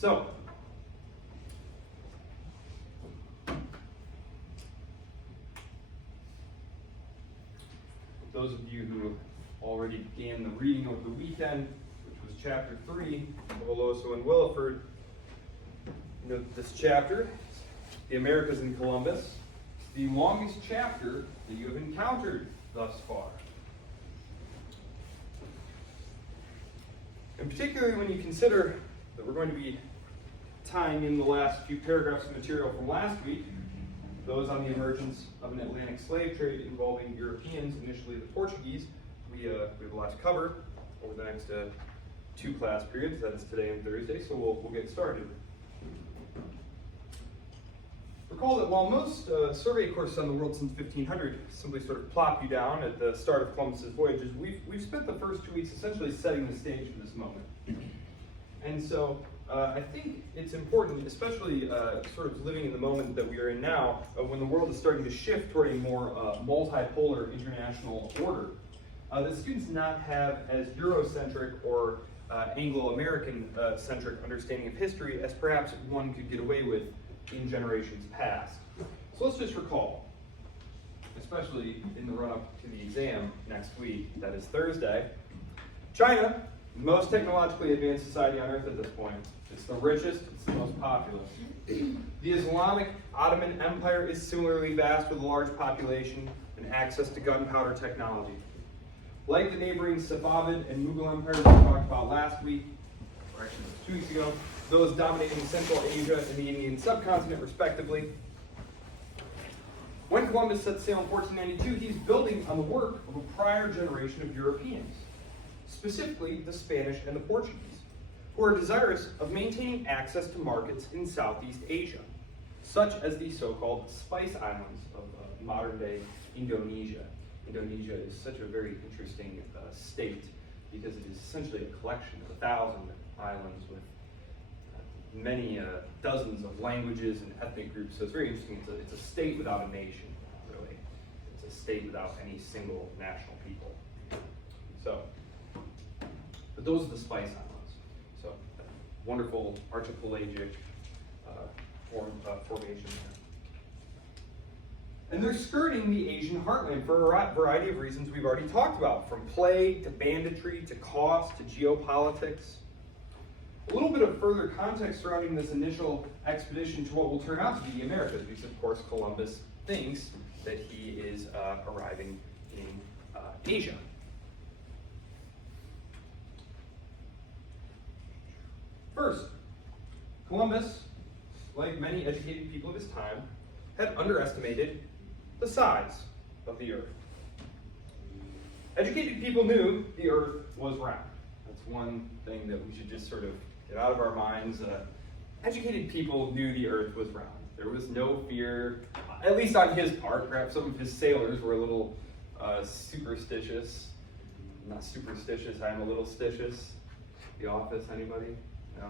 So, those of you who already began the reading over the weekend, which was chapter 3 of Oloso and Williford, note this chapter, the Americas in Columbus, the longest chapter that you have encountered thus far. And particularly when you consider that we're going to be tying in the last few paragraphs of material from last week, those on the emergence of an Atlantic slave trade involving Europeans, initially the Portuguese. We have a lot to cover over the next 2 class periods, that's today and Thursday, so we'll get started. Recall that while most survey courses on the world since 1500 simply sort of plop you down at the start of Columbus's voyages, we've spent the first 2 weeks essentially setting the stage for this moment. And so I think it's important, especially sort of living in the moment that we are in now, when the world is starting to shift toward a more multipolar international order, that students not have as Eurocentric or Anglo-American centric understanding of history as perhaps one could get away with in generations past. So let's just recall, especially in the run-up to the exam next week, that is Thursday, China, the most technologically advanced society on earth at this point. It's the richest, it's the most populous. The Islamic Ottoman Empire is similarly vast with a large population and access to gunpowder technology. Like the neighboring Safavid and Mughal empires we talked about last week, or actually 2 weeks ago, those dominating Central Asia and the Indian subcontinent respectively. When Columbus set sail in 1492, he's building on the work of a prior generation of Europeans, specifically the Spanish and the Portuguese, who are desirous of maintaining access to markets in Southeast Asia, such as the so-called Spice Islands of modern-day Indonesia. Indonesia is such a very interesting state because it is essentially a collection of 1,000 islands with many dozens of languages and ethnic groups, so it's very interesting. It's a state without a nation, really. It's a state without any single national people. So, but those are the Spice Islands. So, wonderful archipelagic formation there. And they're skirting the Asian heartland for a variety of reasons we've already talked about, from plague to banditry to cost to geopolitics. A little bit of further context surrounding this initial expedition to what will turn out to be the Americas, because of course Columbus thinks that he is arriving in Asia. First, Columbus, like many educated people of his time, had underestimated the size of the Earth. Educated people knew the Earth was round. That's one thing that we should just sort of get out of our minds. Educated people knew the Earth was round. There was no fear, at least on his part. Perhaps some of his sailors were a little superstitious. Not superstitious, I'm a little stitious. The Office, anybody? No?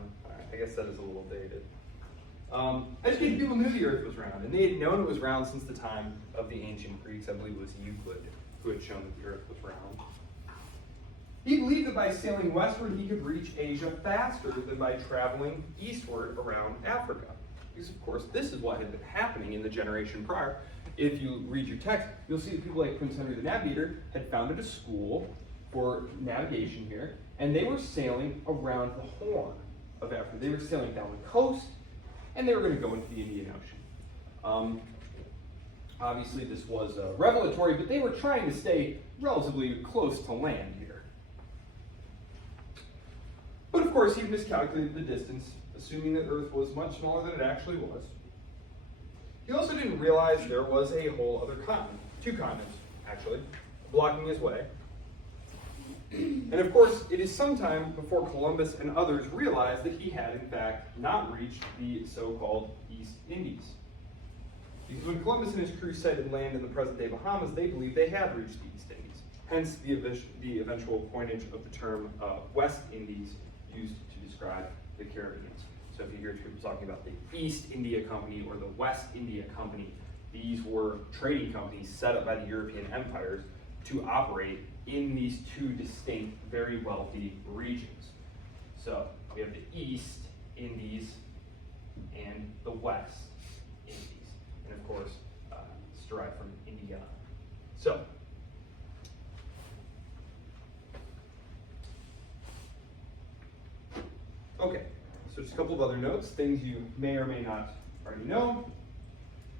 I guess that is a little dated. Educated people knew the Earth was round, and they had known it was round since the time of the ancient Greeks. I believe it was Euclid who had shown that the Earth was round. He believed that by sailing westward, he could reach Asia faster than by traveling eastward around Africa. Because, of course, this is what had been happening in the generation prior. If you read your text, you'll see that people like Prince Henry the Navigator had founded a school for navigation here, and they were sailing around the Horn of Africa. They were sailing down the coast, and they were going to go into the Indian Ocean. Obviously, this was revelatory, but they were trying to stay relatively close to land here. But of course, he miscalculated the distance, assuming that Earth was much smaller than it actually was. He also didn't realize there was a whole other continent, 2 continents, actually, blocking his way. And of course, it is sometime before Columbus and others realized that he had, in fact, not reached the so-called East Indies. Because when Columbus and his crew sighted land in the present-day Bahamas, they believed they had reached the East Indies. Hence, the eventual coinage of the term West Indies used to describe the Caribbean. So if you hear people talking about the East India Company or the West India Company, these were trading companies set up by the European empires to operate in these 2 distinct, very wealthy regions. So we have the East Indies, and the West Indies. And of course, it's derived from Indiana. So, okay, so just a couple of other notes, things you may or may not already know.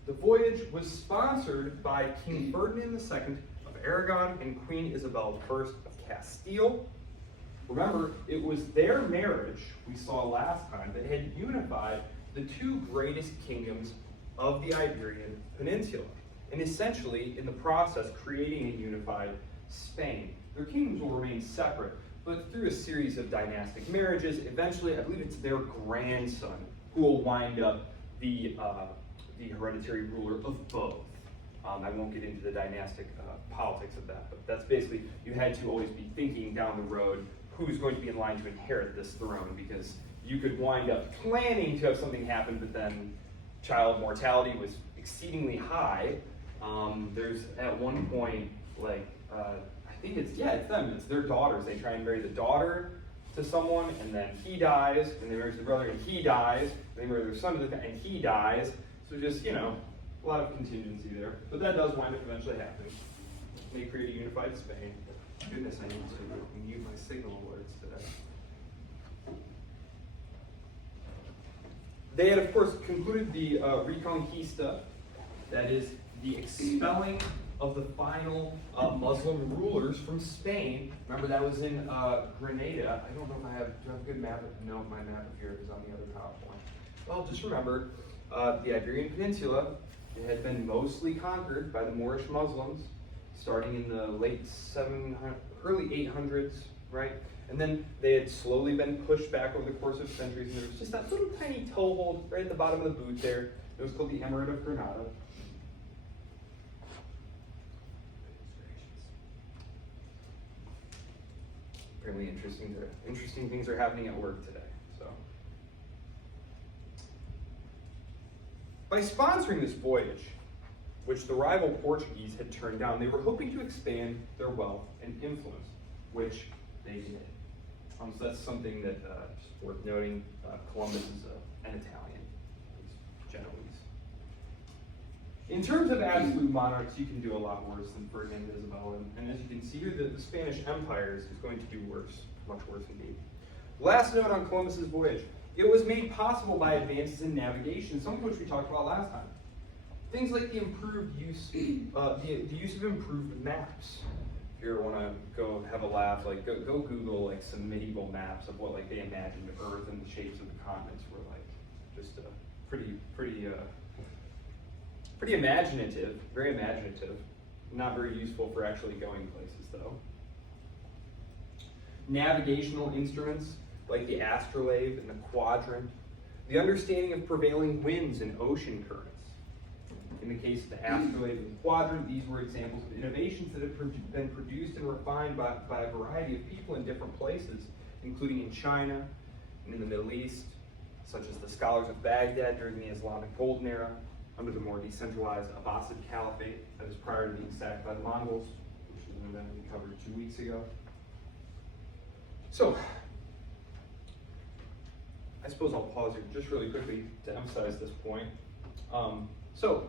The voyage was sponsored by King Ferdinand II of Aragon and Queen Isabel I of Castile. Remember, it was their marriage, we saw last time, that had unified the two greatest kingdoms of the Iberian Peninsula, and essentially, in the process, creating a unified Spain. Their kingdoms will remain separate, but through a series of dynastic marriages, eventually, I believe it's their grandson who will wind up the hereditary ruler of both. I won't get into the dynastic politics of that, but that's basically, you had to always be thinking down the road who's going to be in line to inherit this throne, because you could wind up planning to have something happen, but then child mortality was exceedingly high. There's at one point, like, I think it's them, it's their daughters. They try and marry the daughter to someone, and then he dies, and they marry the brother, and he dies, and they marry their son to the guy, and he dies. So just, a lot of contingency there. But that does wind up eventually happening. They create a unified Spain. Goodness, I need to mute my signal alerts today. They had, of course, concluded the Reconquista, that is, the expelling of the final Muslim rulers from Spain. Remember, that was in Grenada. I don't know if do I have a good map? No, my map of here is on the other PowerPoint. Well, just remember, the Iberian Peninsula, it had been mostly conquered by the Moorish Muslims, starting in the early 800s, right? And then they had slowly been pushed back over the course of centuries, and there was just that little tiny toehold right at the bottom of the boot there. It was called the Emirate of Granada. Apparently interesting things are happening at work today. So, by sponsoring this voyage, which the rival Portuguese had turned down, they were hoping to expand their wealth and influence, which they did. So that's something that just worth noting. Columbus is an Italian, he's Genoese. In terms of absolute monarchs, you can do a lot worse than Ferdinand and Isabel, and as you can see here, the Spanish Empire is going to do worse, much worse indeed. Last note on Columbus's voyage. It was made possible by advances in navigation, some of which we talked about last time. Things like the improved use, the use of improved maps. If you ever want to go have a laugh, like go Google like some medieval maps of what like they imagined Earth and the shapes of the continents were like. Just pretty imaginative, very imaginative. Not very useful for actually going places though. Navigational instruments like the astrolabe and the quadrant. The understanding of prevailing winds and ocean currents. In the case of the astrolabe and the quadrant, these were examples of innovations that have been produced and refined by a variety of people in different places, including in China and in the Middle East, such as the scholars of Baghdad during the Islamic Golden Era, under the more decentralized Abbasid Caliphate that was prior to being sacked by the Mongols, which is an event we covered 2 weeks ago. So, I suppose I'll pause here just really quickly to emphasize this point. So,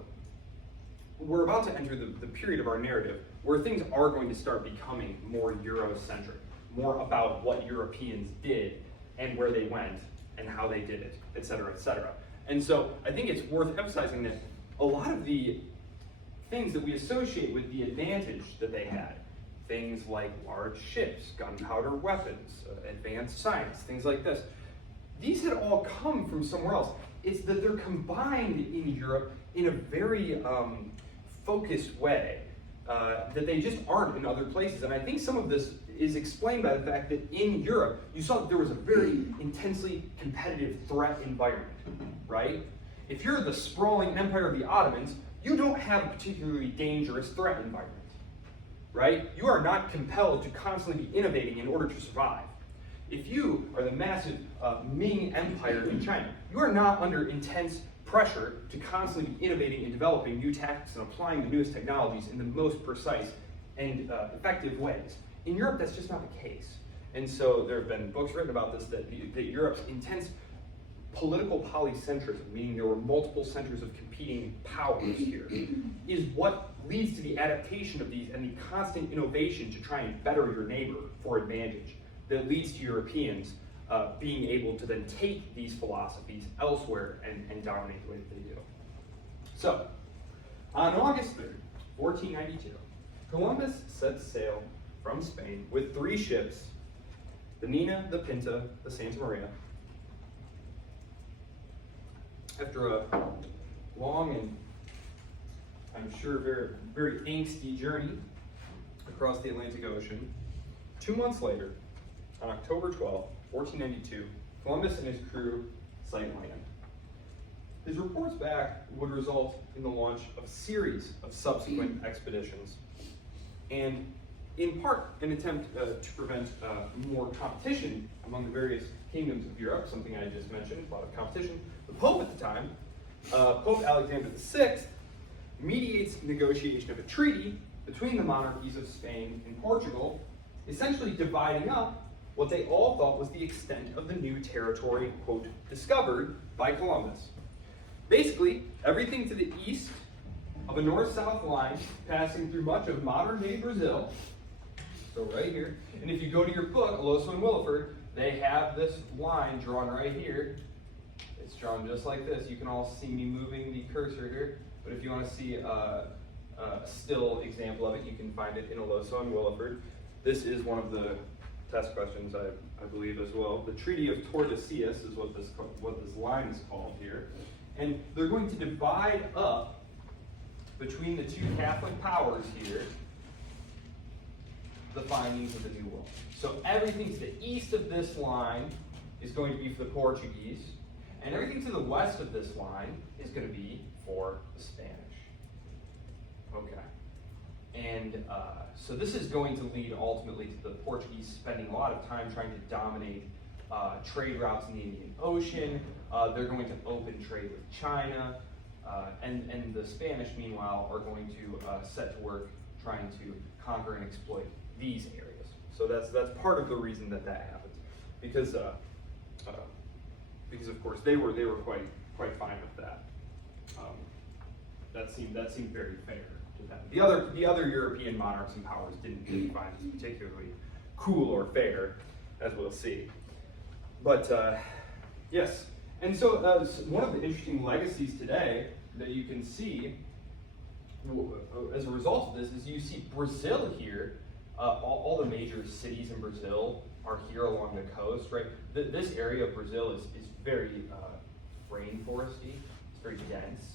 we're about to enter the period of our narrative where things are going to start becoming more Eurocentric, more about what Europeans did and where they went and how they did it, et cetera, et cetera. And so I think it's worth emphasizing that a lot of the things that we associate with the advantage that they had, things like large ships, gunpowder weapons, advanced science, things like this, these had all come from somewhere else. It's that they're combined in Europe in a very focused way that they just aren't in other places. And I think some of this is explained by the fact that in Europe, you saw that there was a very intensely competitive threat environment, right? If you're the sprawling empire of the Ottomans, you don't have a particularly dangerous threat environment, right? You are not compelled to constantly be innovating in order to survive. If you are the massive Ming Empire in China, you are not under intense pressure to constantly be innovating and developing new tactics and applying the newest technologies in the most precise and effective ways. In Europe, that's just not the case. And so there have been books written about this, that Europe's intense political polycentrism, meaning there were multiple centers of competing powers here, is what leads to the adaptation of these and the constant innovation to try and better your neighbor for advantage, that leads to Europeans being able to then take these philosophies elsewhere and dominate the way that they do. So, on August 3rd, 1492, Columbus set sail from Spain with 3 ships, the Nina, the Pinta, the Santa Maria. After a long and, I'm sure, very, very angsty journey across the Atlantic Ocean, 2 months later, on October 12, 1492, Columbus and his crew sight land. His reports back would result in the launch of a series of subsequent expeditions, and in part an attempt to prevent more competition among the various kingdoms of Europe, something I just mentioned, a lot of competition. The Pope at the time, Pope Alexander VI, mediates negotiation of a treaty between the monarchies of Spain and Portugal, essentially dividing up what they all thought was the extent of the new territory, quote, discovered by Columbus. Basically, everything to the east of a north-south line passing through much of modern-day Brazil, so right here, and if you go to your book, Aloso and Williford, they have this line drawn right here. It's drawn just like this. You can all see me moving the cursor here, but if you want to see a still example of it, you can find it in Aloso and Williford. This is one of the test questions, I believe, as well. The Treaty of Tordesillas is what this line is called here. And they're going to divide up between the 2 Catholic powers here the findings of the New World. So everything to the east of this line is going to be for the Portuguese, and everything to the west of this line is going to be for the Spanish. Okay. And so this is going to lead ultimately to the Portuguese spending a lot of time trying to dominate trade routes in the Indian Ocean. They're going to open trade with China. And the Spanish, meanwhile, are going to set to work trying to conquer and exploit these areas. So that's part of the reason that happens, because of course they were quite fine with that. That seemed very fair to them. The other European monarchs and powers didn't find this particularly cool or fair, as we'll see. But yes, and so one of the interesting legacies today that you can see as a result of this is you see Brazil here. All the major cities in Brazil are here along the coast, right? This area of Brazil is very rainforesty. It's very dense.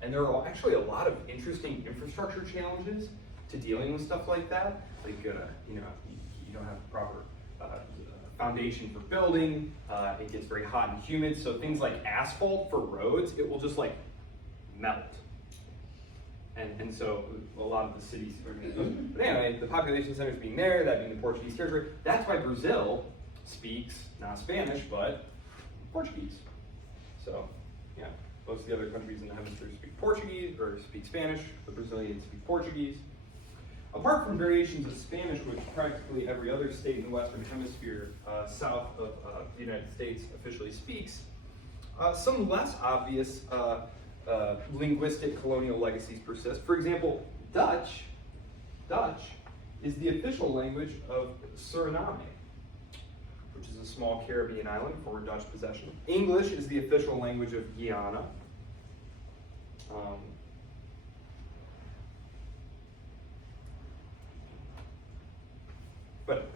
And there are actually a lot of interesting infrastructure challenges to dealing with stuff like that. Like, you don't have the proper foundation for building. It gets very hot and humid. So things like asphalt for roads, it will just like melt. And so a lot of the cities are going to, but anyway, the population centers being there, that being the Portuguese territory, that's why Brazil speaks not Spanish, but Portuguese. So, yeah, most of the other countries in the hemisphere speak Portuguese, or speak Spanish, the Brazilians speak Portuguese. Apart from variations of Spanish, which practically every other state in the Western Hemisphere south of the United States officially speaks, some less obvious linguistic colonial legacies persist. For example, Dutch is the official language of Suriname, which is a small Caribbean island, former Dutch possession. English is the official language of Guyana. But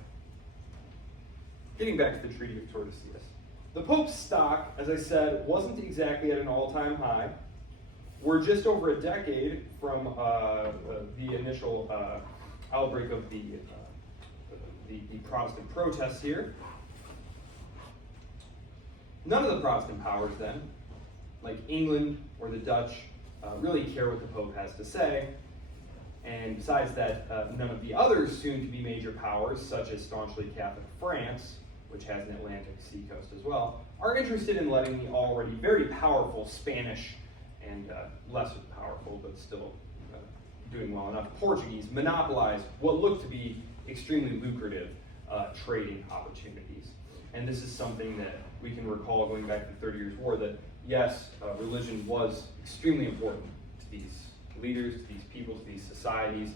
getting back to the Treaty of Tordesillas, the Pope's stock, as I said, wasn't exactly at an all-time high. We're just over a decade from the initial outbreak of the Protestant protests here. None of the Protestant powers then, like England or the Dutch, really care what the Pope has to say. And besides that, none of the other soon-to-be major powers, such as staunchly Catholic France, which has an Atlantic seacoast as well, are interested in letting the already very powerful Spanish and less powerful, but still doing well enough, Portuguese monopolize what looked to be extremely lucrative trading opportunities. And this is something that we can recall going back to the 30 Years' War, that yes, religion was extremely important to these leaders, to these people, to these societies.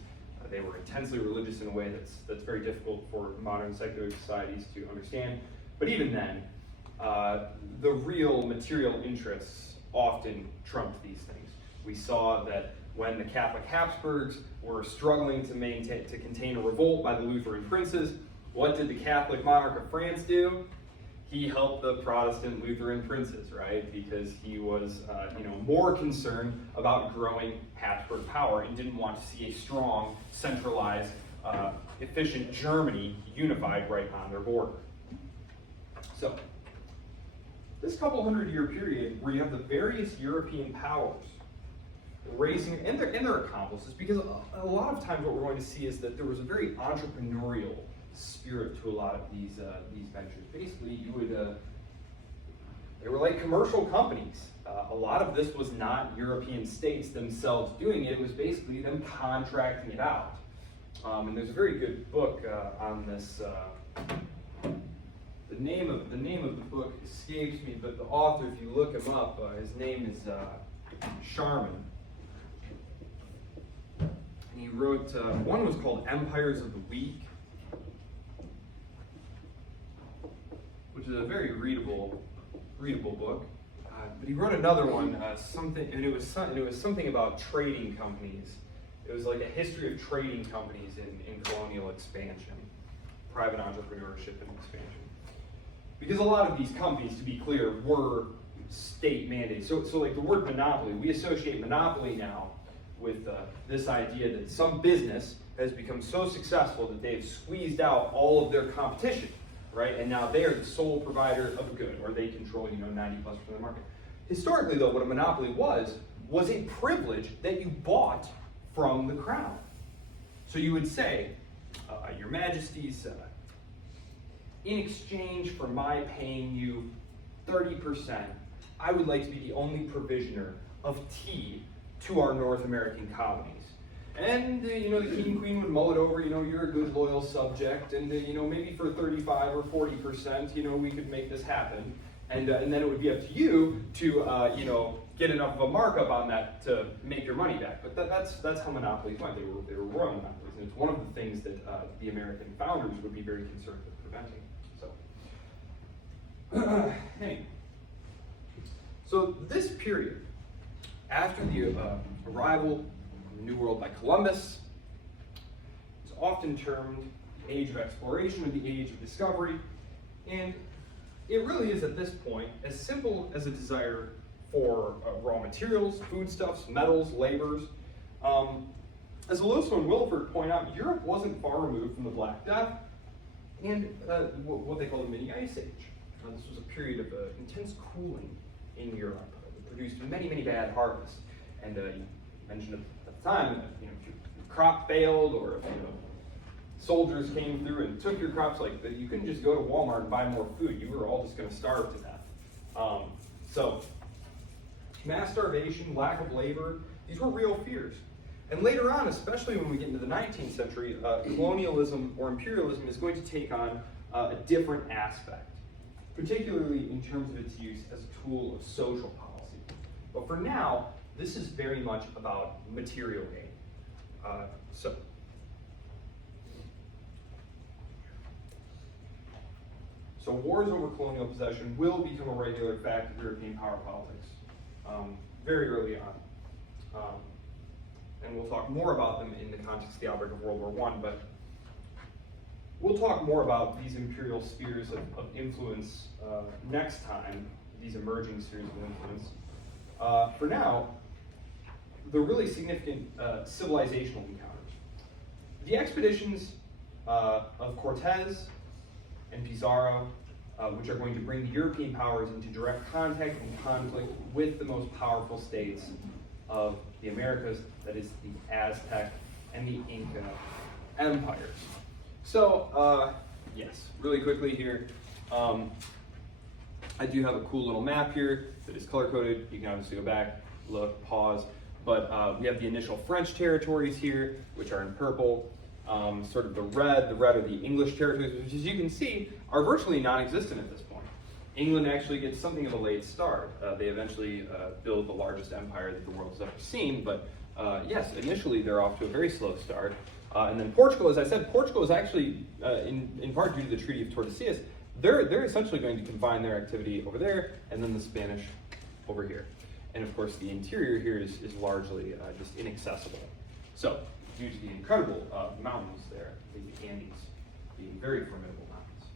They were intensely religious in a way that's very difficult for modern secular societies to understand. But even then, the real material interests often trumped these things. We saw that when the Catholic Habsburgs were struggling to contain a revolt by the Lutheran princes, what did the Catholic monarch of France do? He helped the Protestant Lutheran princes, right? Because he was, more concerned about growing Habsburg power and didn't want to see a strong, centralized, efficient Germany unified right on their border. So, this couple 100-year period where you have the various European powers raising, and their accomplices, because a lot of times what we're going to see is that there was a very entrepreneurial spirit to a lot of these ventures. Basically, they were like commercial companies. A lot of this was not European states themselves doing it. It was basically them contracting it out. And there's a very good book on this. The name of the book escapes me, but the author, if you look him up, his name is Sharman. And he wrote, one was called Empires of the Weak, which is a very readable book. But he wrote another one, it was something about trading companies. It was like a history of trading companies in colonial expansion, private entrepreneurship and expansion. Because a lot of these companies, to be clear, were state mandated. So like the word monopoly, we associate monopoly now with this idea that some business has become so successful that they've squeezed out all of their competition, right? And now they are the sole provider of a good, or they control 90+% of the market. Historically, though, what a monopoly was a privilege that you bought from the crown. So you would say, Your Majesties, in exchange for my paying you 30%, I would like to be the only provisioner of tea to our North American colonies. And the king and queen would mull it over. You're a good, loyal subject, and maybe for 35 or 40%, we could make this happen. And then it would be up to you to get enough of a markup on that to make your money back. But that's how monopolies went. They were royal monopolies, and it's one of the things that the American founders would be very concerned with preventing. Anyway. So this period, after the arrival of the New World by Columbus, is often termed the Age of Exploration or the Age of Discovery, and it really is at this point as simple as a desire for raw materials, foodstuffs, metals, labors. As Aloso and Wilford point out, Europe wasn't far removed from the Black Death and what they call the Mini Ice Age. This was a period of intense cooling in Europe. It produced many, many bad harvests. And you mentioned at the time, if your crop failed, or if soldiers came through and took your crops, you couldn't just go to Walmart and buy more food. You were all just going to starve to death. So mass starvation, lack of labor, these were real fears. And later on, especially when we get into the 19th century, colonialism or imperialism is going to take on a different aspect, particularly in terms of its use as a tool of social policy. But for now, this is very much about material gain. So wars over colonial possession will become a regular fact of European power politics very early on. And we'll talk more about them in the context of the outbreak of World War I, but we'll talk more about these imperial spheres of influence next time, these emerging spheres of influence. For now, the really significant civilizational encounters. The expeditions of Cortez and Pizarro, which are going to bring the European powers into direct contact and conflict with the most powerful states of the Americas, that is the Aztec and the Inca empires. So, yes, really quickly here, I do have a cool little map here that is color-coded. You can obviously go back, look, pause, but we have the initial French territories here, which are in purple. Sort of the red are the English territories, which as you can see are virtually non-existent at this point. England actually gets something of a late start. They eventually build the largest empire that the world has ever seen, but yes, initially they're off to a very slow start. And then Portugal, as I said, Portugal is actually, in part due to the Treaty of Tordesillas, they're essentially going to confine their activity over there, and then the Spanish over here. And of course, the interior here is largely just inaccessible. So, due to the incredible mountains there, the Andes being very formidable mountains.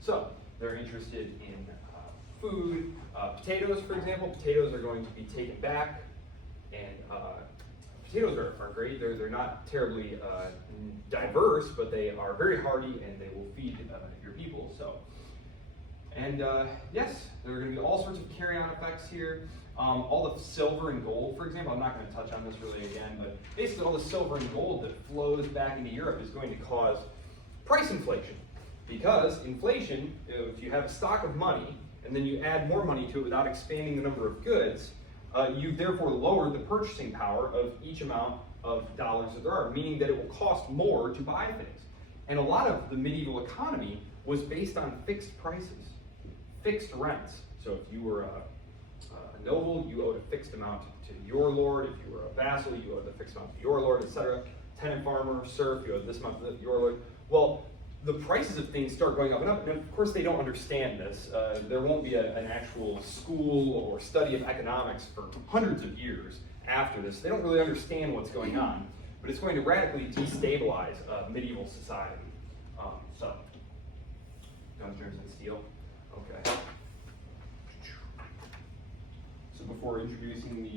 So, they're interested in food. Potatoes, for example, potatoes are going to be taken back, and potatoes are great. They're not terribly diverse, but they are very hardy, and they will feed your people. So, and yes, there are going to be all sorts of carry-on effects here. All the silver and gold, for example, I'm not going to touch on this really again, but basically all the silver and gold that flows back into Europe is going to cause price inflation. Because inflation, if you have a stock of money, and then you add more money to it without expanding the number of goods, you therefore lower the purchasing power of each amount of dollars that there are, meaning that it will cost more to buy things. And a lot of the medieval economy was based on fixed prices, fixed rents. So if you were a noble, you owed a fixed amount to your lord. If you were a vassal, you owed a fixed amount to your lord, etc. Tenant farmer, serf, you owed this amount to your lord. Well, the prices of things start going up and up, and of course they don't understand this. There won't be an actual school or study of economics for hundreds of years after this. They don't really understand what's going on, but it's going to radically destabilize medieval society. So, Guns, Germs, and Steel. Okay. So before introducing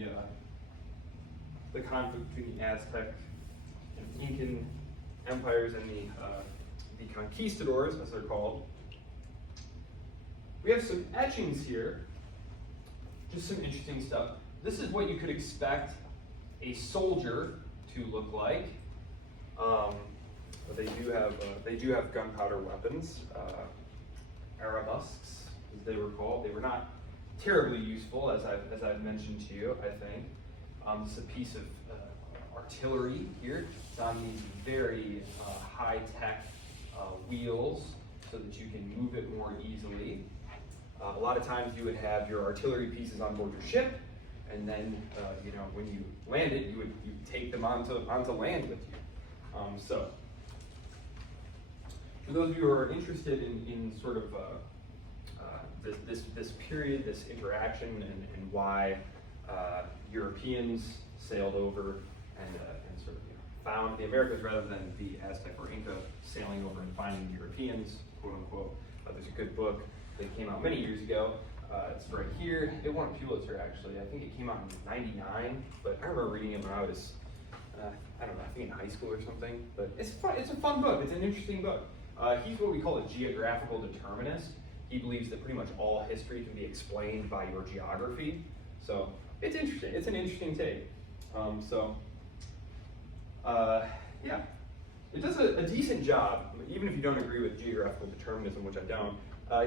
the conflict between the Aztec and Incan empires and the conquistadors, as they're called, we have some etchings here, just some interesting stuff. This is what you could expect a soldier to look like. But they do have gunpowder weapons, arabusks, as they were called. They were not terribly useful, as I've mentioned to you, I think. This is a piece of artillery here. It's on these very high-tech wheels so that you can move it more easily. A lot of times you would have your artillery pieces on board your ship, and then when you landed, you would take them onto land with you. So, for those of you who are interested in sort of this period, this interaction, and why Europeans sailed over and sort of found the Americas rather than the Aztec or Inca sailing over and finding the Europeans, quote unquote. There's a good book that came out many years ago. It's right here. It won a Pulitzer, actually. I think it came out in '99, but I remember reading it when I was, I don't know, I think in high school or something. But it's fun. It's a fun book. It's an interesting book. He's what we call a geographical determinist. He believes that pretty much all history can be explained by your geography. So it's interesting. It's an interesting take. Yeah, it does a decent job, even if you don't agree with geographical determinism, which I don't.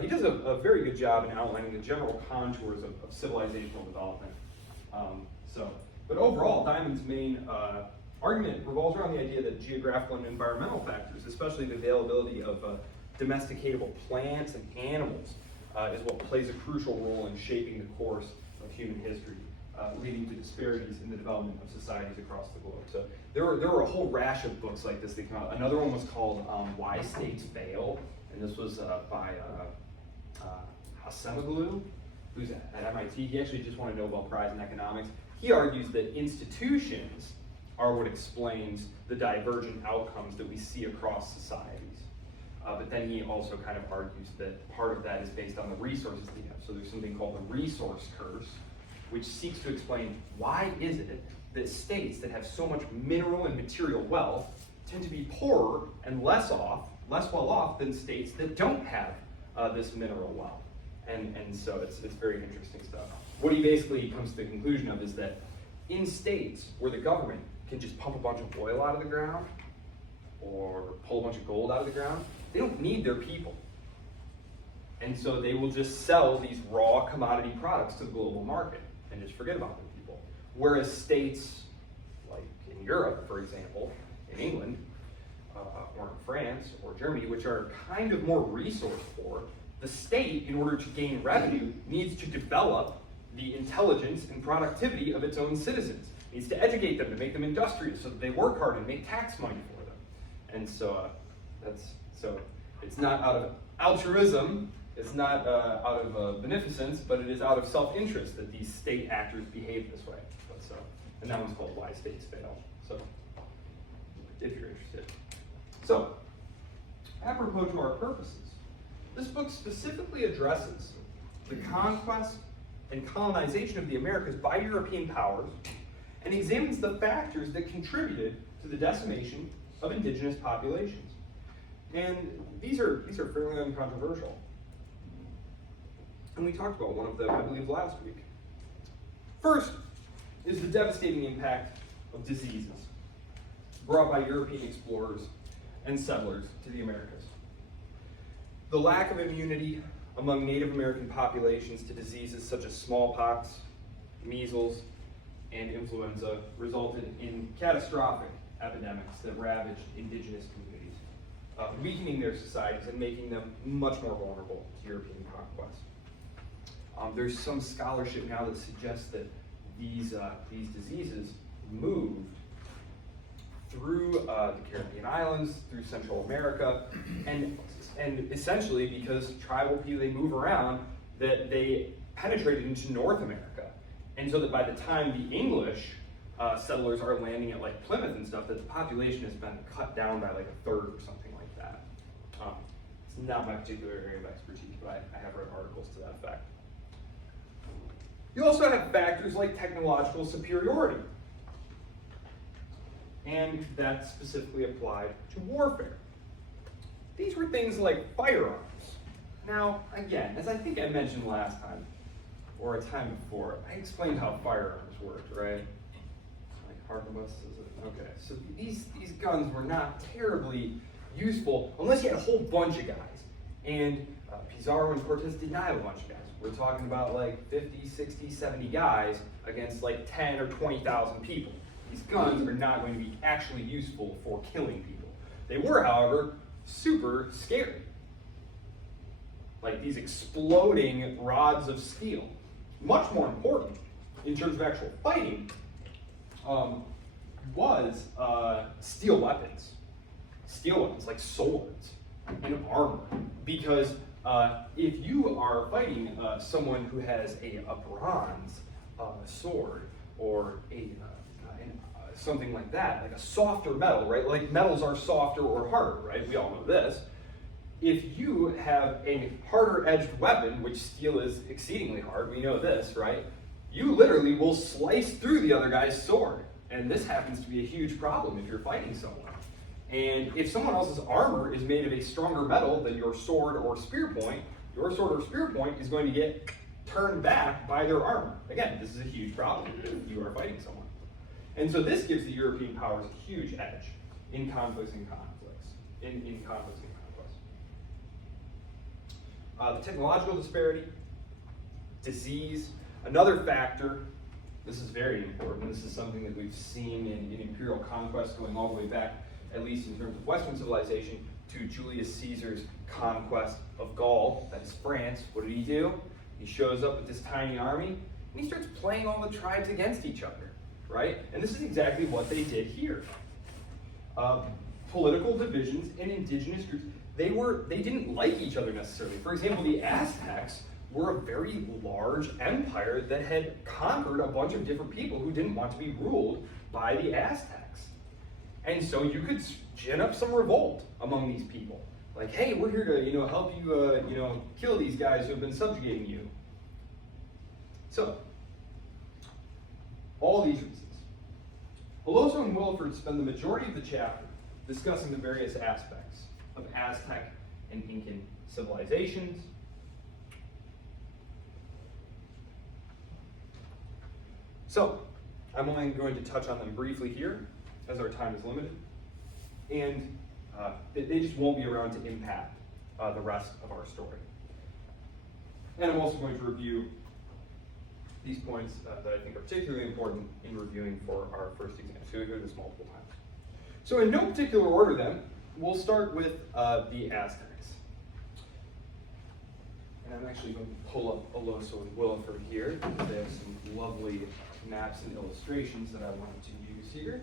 He does a very good job in outlining the general contours of civilizational development. But overall, Diamond's main argument revolves around the idea that geographical and environmental factors, especially the availability of domesticatable plants and animals, is what plays a crucial role in shaping the course of human history, leading to disparities in the development of societies across the globe. So there were a whole rash of books like this that came out. Another one was called Why States Fail, and this was by Hasemoglu, who's at MIT. He actually just won a Nobel Prize in economics. He argues that institutions are what explains the divergent outcomes that we see across societies. But then he also kind of argues that part of that is based on the resources they have. So there's something called the resource curse, which seeks to explain why is it that states that have so much mineral and material wealth tend to be poorer and less well off than states that don't have this mineral wealth. And so it's very interesting stuff. What he basically comes to the conclusion of is that in states where the government can just pump a bunch of oil out of the ground or pull a bunch of gold out of the ground, they don't need their people. And so they will just sell these raw commodity products to the global market and just forget about their people. Whereas states like in Europe, for example, in England, or in France or Germany, which are kind of more resource poor, the state, in order to gain revenue, needs to develop the intelligence and productivity of its own citizens. It needs to educate them, to make them industrious, so that they work hard and make tax money for them. And so it's not out of altruism, it's not out of beneficence, but it is out of self-interest that these state actors behave this way. And that one's called Why States Fail. So, if you're interested. So, apropos to our purposes, this book specifically addresses the conquest and colonization of the Americas by European powers and examines the factors that contributed to the decimation of indigenous populations. And these are fairly uncontroversial. And we talked about one of them, I believe, last week. First is the devastating impact of diseases brought by European explorers and settlers to the Americas. The lack of immunity among Native American populations to diseases such as smallpox, measles, and influenza resulted in catastrophic epidemics that ravaged indigenous communities, weakening their societies and making them much more vulnerable to European conquest. There's some scholarship now that suggests that these diseases moved through the Caribbean islands, through Central America, and essentially because tribal people, they move around, that they penetrated into North America. And so that by the time the English settlers are landing at like Plymouth and stuff, that the population has been cut down by like a third or something like that. It's not my particular area of expertise, but I have read articles to that effect. You also have factors like technological superiority, and that specifically applied to warfare. These were things like firearms. Now, again, as I think I mentioned last time, or a time before, I explained how firearms worked, right? Like harquebus, is it? Okay, so these guns were not terribly useful unless you had a whole bunch of guys. And Pizarro and Cortez did not have a bunch of guys. We're talking about like 50, 60, 70 guys against like 10 or 20,000 people. These guns are not going to be actually useful for killing people. They were, however, super scary. Like these exploding rods of steel. Much more important in terms of actual fighting was steel weapons. Steel weapons like swords and armor. Because if you are fighting someone who has a bronze sword or something like that, like a softer metal, right? Like metals are softer or harder, right? We all know this. If you have a harder edged weapon, which steel is exceedingly hard, we know this, right? You literally will slice through the other guy's sword. And this happens to be a huge problem if you're fighting someone. And if someone else's armor is made of a stronger metal than your sword or spear point, your sword or spear point is going to get turned back by their armor. Again, this is a huge problem if you are fighting someone. And so this gives the European powers a huge edge in conflicts and conflicts. The technological disparity, disease, another factor. This is very important. This is something that we've seen in imperial conquest going all the way back, at least in terms of Western civilization, to Julius Caesar's conquest of Gaul, that is France. What did he do? He shows up with this tiny army, and he starts playing all the tribes against each other, right? And this is exactly what they did here. Political divisions and indigenous groups, they didn't like each other necessarily. For example, the Aztecs were a very large empire that had conquered a bunch of different people who didn't want to be ruled by the Aztecs. And so you could gin up some revolt among these people. Like, hey, we're here to, help you, kill these guys who have been subjugating you. So, all these reasons. Peloso and Wilford spend the majority of the chapter discussing the various aspects of Aztec and Incan civilizations. So, I'm only going to touch on them briefly here, as our time is limited. And they just won't be around to impact the rest of our story. And I'm also going to review these points that I think are particularly important in reviewing for our first exam. So we go to this multiple times. So in no particular order then, we'll start with the Aztecs. And I'm actually going to pull up Aloso and Williford here because they have some lovely maps and illustrations that I wanted to use here.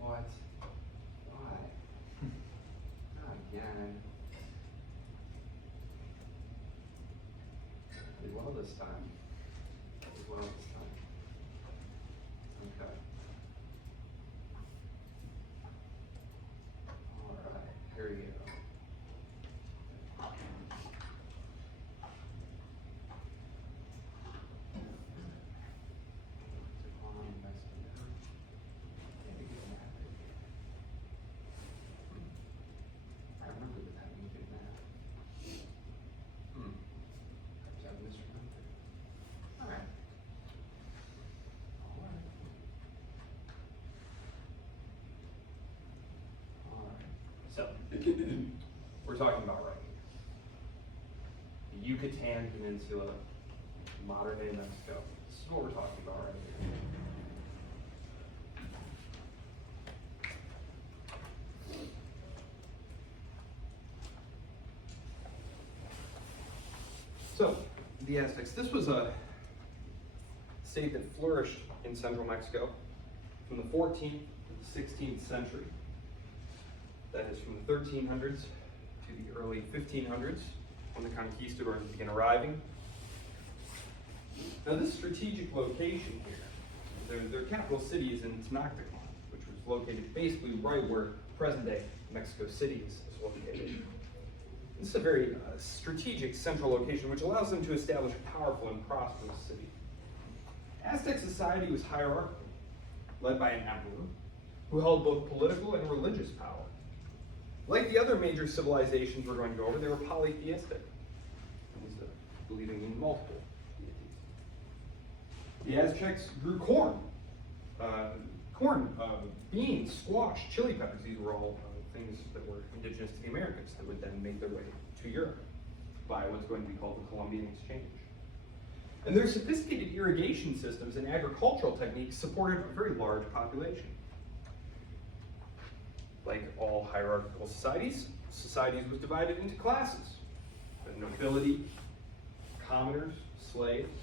What? Why? Not again. Did well this time. Did well this time. Okay. Alright, here we go. So, we're talking about right here. The Yucatan Peninsula, modern day Mexico. This is what we're talking about right here. So, the Aztecs, this was a state that flourished in central Mexico from the 14th to the 16th century. That is from the 1300s to the early 1500s when the conquistadors began arriving. Now this strategic location here, their capital city is in Tenochtitlan, which was located basically right where present-day Mexico City is located. This is a very strategic central location which allows them to establish a powerful and prosperous city. Aztec society was hierarchical, led by an emperor who held both political and religious power. Like the other major civilizations we're going to go over, they were polytheistic, believing in multiple deities. The Aztecs grew corn, beans, squash, chili peppers. These were all things that were indigenous to the Americas that would then make their way to Europe by what's going to be called the Columbian Exchange. And their sophisticated irrigation systems and agricultural techniques supported a very large population. Like all hierarchical societies was divided into classes. The nobility, commoners, slaves.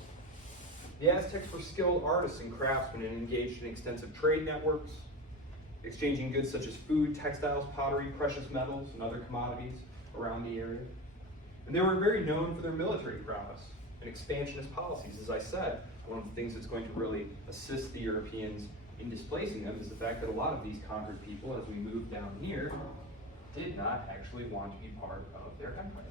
The Aztecs were skilled artists and craftsmen and engaged in extensive trade networks, exchanging goods such as food, textiles, pottery, precious metals, and other commodities around the area. And they were very known for their military prowess and expansionist policies. As I said, one of the things that's going to really assist the Europeans in displacing them is the fact that a lot of these conquered people, as we move down here, did not actually want to be part of their empire.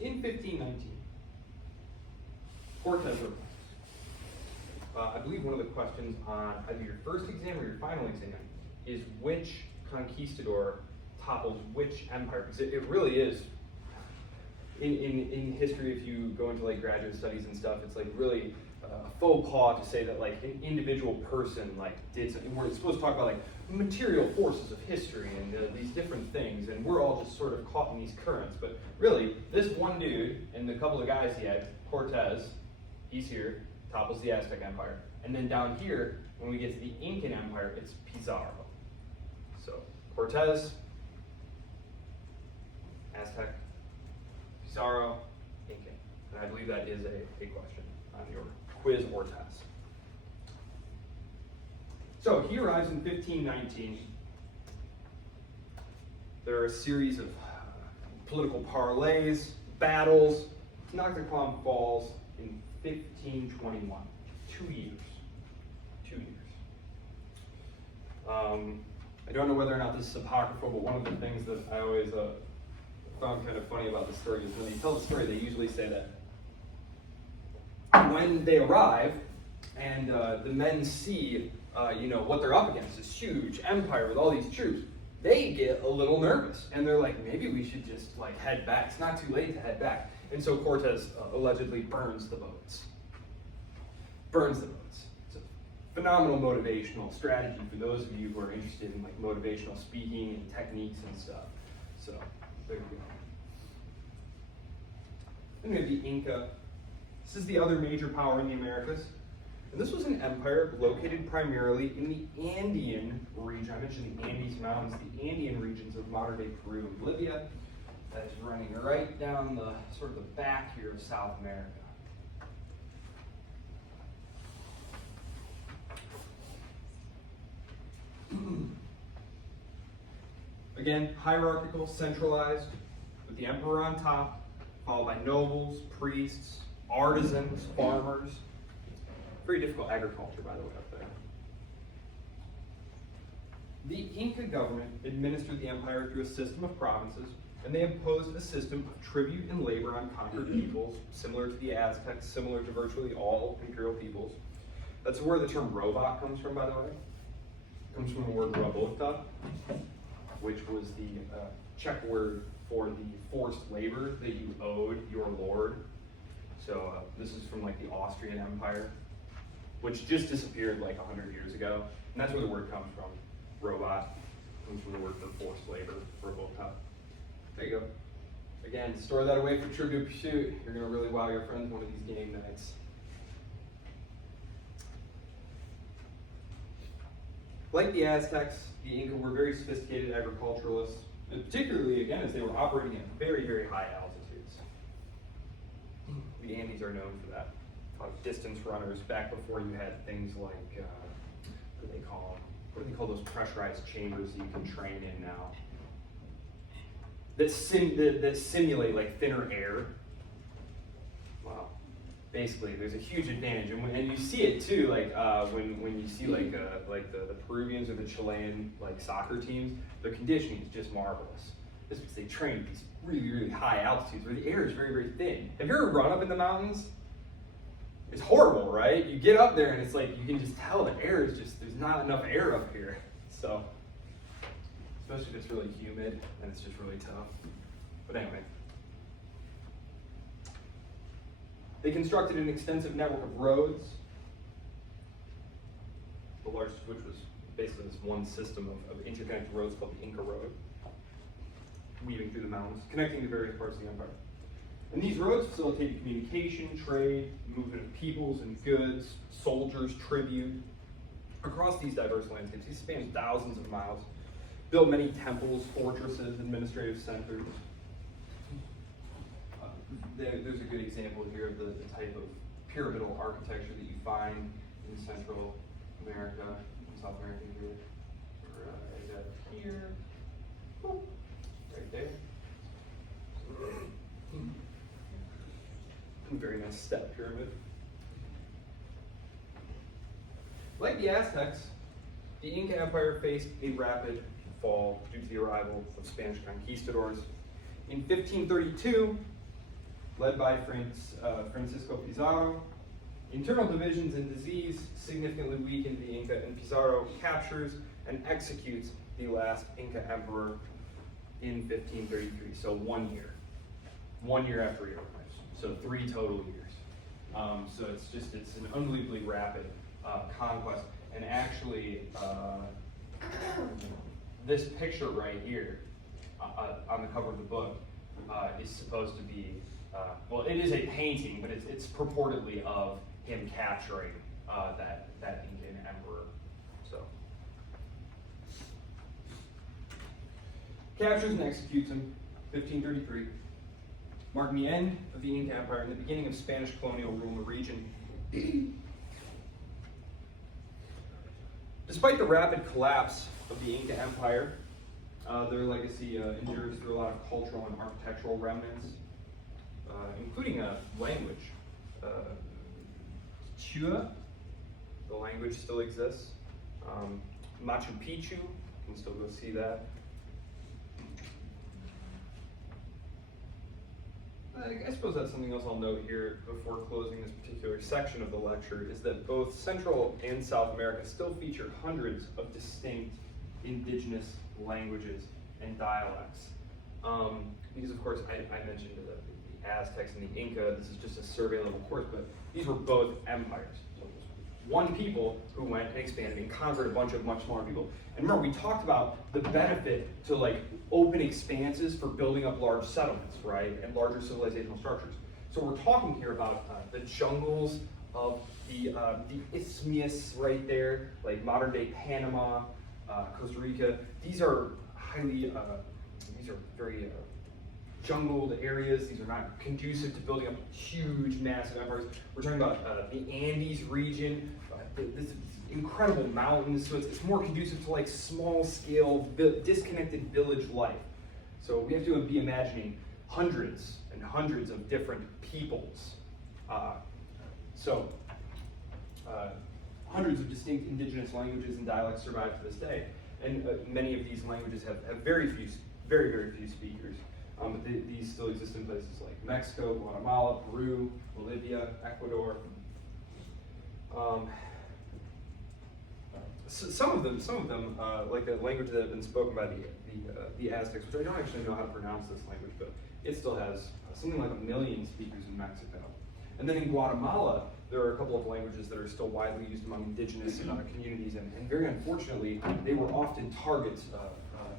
In 1519, Cortez arrives. I believe one of the questions on either your first exam or your final exam is which conquistador topples which empire, because it really is. In history, if you go into like graduate studies and stuff, it's like really a faux pas to say that like an individual person like did something. We're supposed to talk about like material forces of history and these different things, and we're all just sort of caught in these currents. But really, this one dude and the couple of guys he had, Cortez, he's here, topples the Aztec Empire, and then down here, when we get to the Incan Empire, it's Pizarro. So Cortez, Aztec, Pizarro, Incan. And I believe that is a question on your quiz or test. So he arrives in 1519. There are a series of political parlays, battles. Tenochtitlan falls in 1521. 2 years. 2 years. I don't know whether or not this is apocryphal, but one of the things that I always found kind of funny about the story is when they tell the story, they usually say that when they arrive and the men see what they're up against, this huge empire with all these troops, they get a little nervous and they're like, maybe we should just like head back. It's not too late to head back. And so Cortez allegedly burns the boats. It's a phenomenal motivational strategy for those of you who are interested in like motivational speaking and techniques and stuff. So there you go. Then we have the Inca. This is the other major power in the Americas. And this was an empire located primarily in the Andean region. I mentioned the Andes Mountains, the Andean regions of modern-day Peru and Bolivia. That is running right down the sort of the back here of South America. Again, hierarchical, centralized, with the emperor on top, followed by nobles, priests, artisans, farmers. Very difficult agriculture, by the way, up there. The Inca government administered the empire through a system of provinces, and they imposed a system of tribute and labor on conquered peoples, similar to the Aztecs, similar to virtually all imperial peoples. That's where the term robot comes from, by the way. It comes from the word robota, which was the Czech word for the forced labor that you owed your lord. So this is from like the Austrian Empire, which just disappeared like 100 years ago. And that's where the word comes from. Robot comes from the word for forced labor, robota. There you go. Again, store that away for Trivial Pursuit. You're gonna really wow your friends one of these game nights. Like the Aztecs, the Inca were very sophisticated agriculturalists, and particularly, again, as they were operating at very, very high altitudes. The Andes are known for that. Distance runners, back before you had things like, what do they call those pressurized chambers that you can train in now? That simulate like thinner air. Wow. Basically, there's a huge advantage, and you see it too. Like when you see like the Peruvians or the Chilean like soccer teams, their conditioning is just marvelous. Just because they train at these really, really high altitudes where the air is very, very thin. Have you ever run up in the mountains? It's horrible, right? You get up there and it's like you can just tell the air is just there's not enough air up here. So especially if it's really humid and it's just really tough. But anyway. They constructed an extensive network of roads, the largest of which was basically this one system of interconnected roads called the Inca Road, weaving through the mountains, connecting the various parts of the empire. And these roads facilitated communication, trade, movement of peoples and goods, soldiers, tribute, across these diverse landscapes. These spanned thousands of miles, built many temples, fortresses, administrative centers. There's a good example here of the type of pyramidal architecture that you find in Central America, in South America here, right up here, right there. Very nice step pyramid. Like the Aztecs, the Inca Empire faced a rapid fall due to the arrival of Spanish conquistadors. In 1532, led by Francisco Pizarro, internal divisions and disease significantly weakened the Inca, and Pizarro captures and executes the last Inca emperor in 1533, so 1 year. 1 year after he arrives, so 3 total years. So it's an unbelievably rapid conquest, and actually this picture right here on the cover of the book is supposed to be, well, it is a painting, but it's purportedly of him capturing that Incan emperor. So captures and executes him, 1533, marking the end of the Inca Empire and the beginning of Spanish colonial rule in the region. Despite the rapid collapse of the Inca Empire, their legacy endures through a lot of cultural and architectural remnants, including a language. Chua, the language still exists. Machu Picchu, you can still go see that. I suppose that's something else I'll note here before closing this particular section of the lecture, is that both Central and South America still feature hundreds of distinct indigenous languages and dialects. Because of course, I mentioned the Aztecs and the Inca. This is just a survey level course, but these were both empires. one people who went and expanded and conquered a bunch of much smaller people. And remember, we talked about the benefit to like open expanses for building up large settlements, right, and larger civilizational structures. So we're talking here about the jungles of the isthmus right there, like modern day Panama, Costa Rica. These are highly, these are very jungled areas. These are not conducive to building up huge, massive empires. We're talking about the Andes region, this incredible mountains. So it's more conducive to like small scale, disconnected village life. So we have to be imagining hundreds and hundreds of different peoples. Hundreds of distinct indigenous languages and dialects survive to this day. And many of these languages have very few, very few speakers. But these still exist in places like Mexico, Guatemala, Peru, Bolivia, Ecuador. Some of them, like the language that have been spoken by the Aztecs, which I don't actually know how to pronounce this language, but it still has something like 1 million speakers in Mexico. And then in Guatemala, there are a couple of languages that are still widely used among indigenous communities, and very unfortunately, they were often targets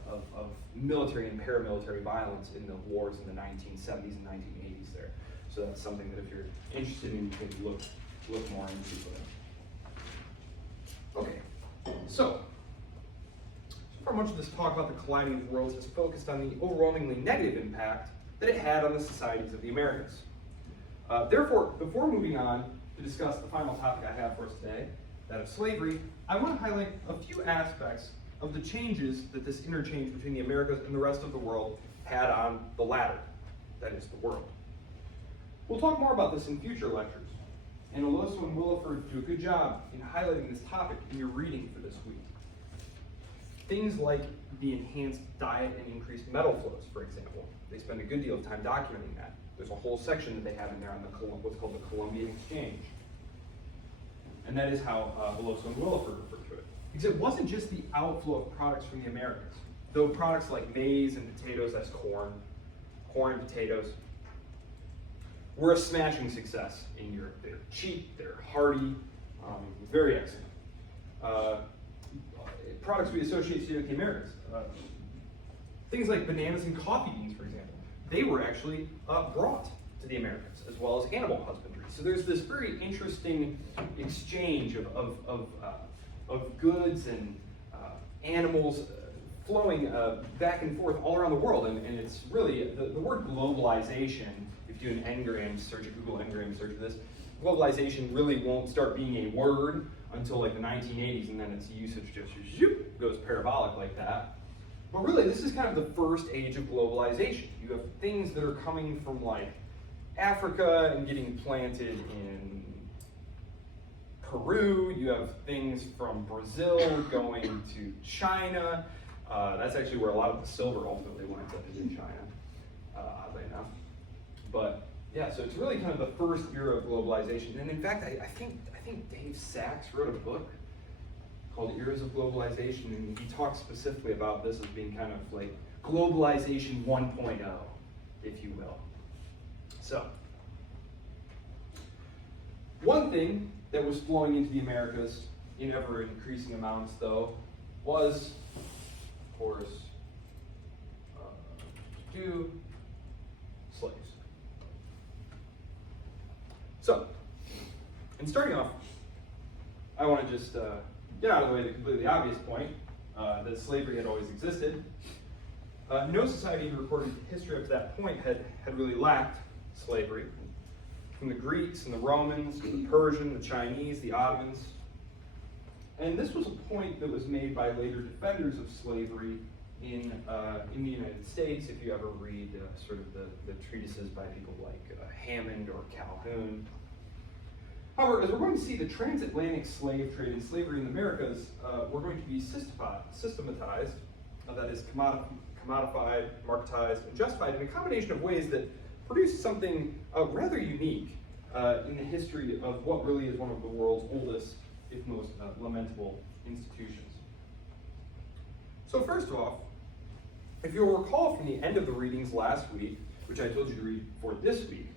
of military and paramilitary violence in the wars in the 1970s and 1980s there. So that's something that if you're interested in, you can look more into. Okay, so far much of this talk about the colliding of worlds has focused on the overwhelmingly negative impact that it had on the societies of the Americas. Therefore, before moving on to discuss the final topic I have for us today, that of slavery, I want to highlight a few aspects of the changes that this interchange between the Americas and the rest of the world had on the latter, that is, the world. We'll talk more about this in future lectures, and Oloso and Williford do a good job in highlighting this topic in your reading for this week. Things like the enhanced diet and increased metal flows, for example. They spend a good deal of time documenting that. There's a whole section that they have in there on what's called the Columbian Exchange. And that is how Oloso and Williford refer to it. Because it wasn't just the outflow of products from the Americas, though products like maize and potatoes, that's corn and potatoes, were a smashing success in Europe. They're cheap, they're hearty, very excellent. Products we associate today with the Americas. Things like bananas and coffee beans, for example, they were actually brought to the Americas, as well as animal husbandry. So there's this very interesting exchange of goods and animals flowing back and forth all around the world. And it's really, the word globalization, if you do an engram search, a Google engram search of this, globalization really won't start being a word until like the 1980s, and then its usage just goes parabolic like that. But really, this is kind of the first age of globalization. You have things that are coming from like Africa and getting planted in Peru. You have things from Brazil going to China. That's actually where a lot of the silver ultimately went, is in China, oddly enough. But yeah, so it's really kind of the first era of globalization. And in fact, I think Dave Sachs wrote a book called Eras of Globalization, and he talks specifically about this as being kind of like globalization 1.0, if you will. So, one thing that was flowing into the Americas in ever increasing amounts, though, was, of course, slaves. So, and starting off, I want to just get out of the way the completely obvious point that slavery had always existed. No society in recorded history up to that point had really lacked slavery. From the Greeks and the Romans, to the Persian, the Chinese, the Ottomans. And this was a point that was made by later defenders of slavery in the United States, if you ever read sort of the treatises by people like Hammond or Calhoun. However, as we're going to see, the transatlantic slave trade and slavery in the Americas were going to be systematized, that is commodified, marketized, and justified in a combination of ways that produced something rather unique in the history of what really is one of the world's oldest, if most lamentable institutions. So first off, if you'll recall from the end of the readings last week, which I told you to read for this week,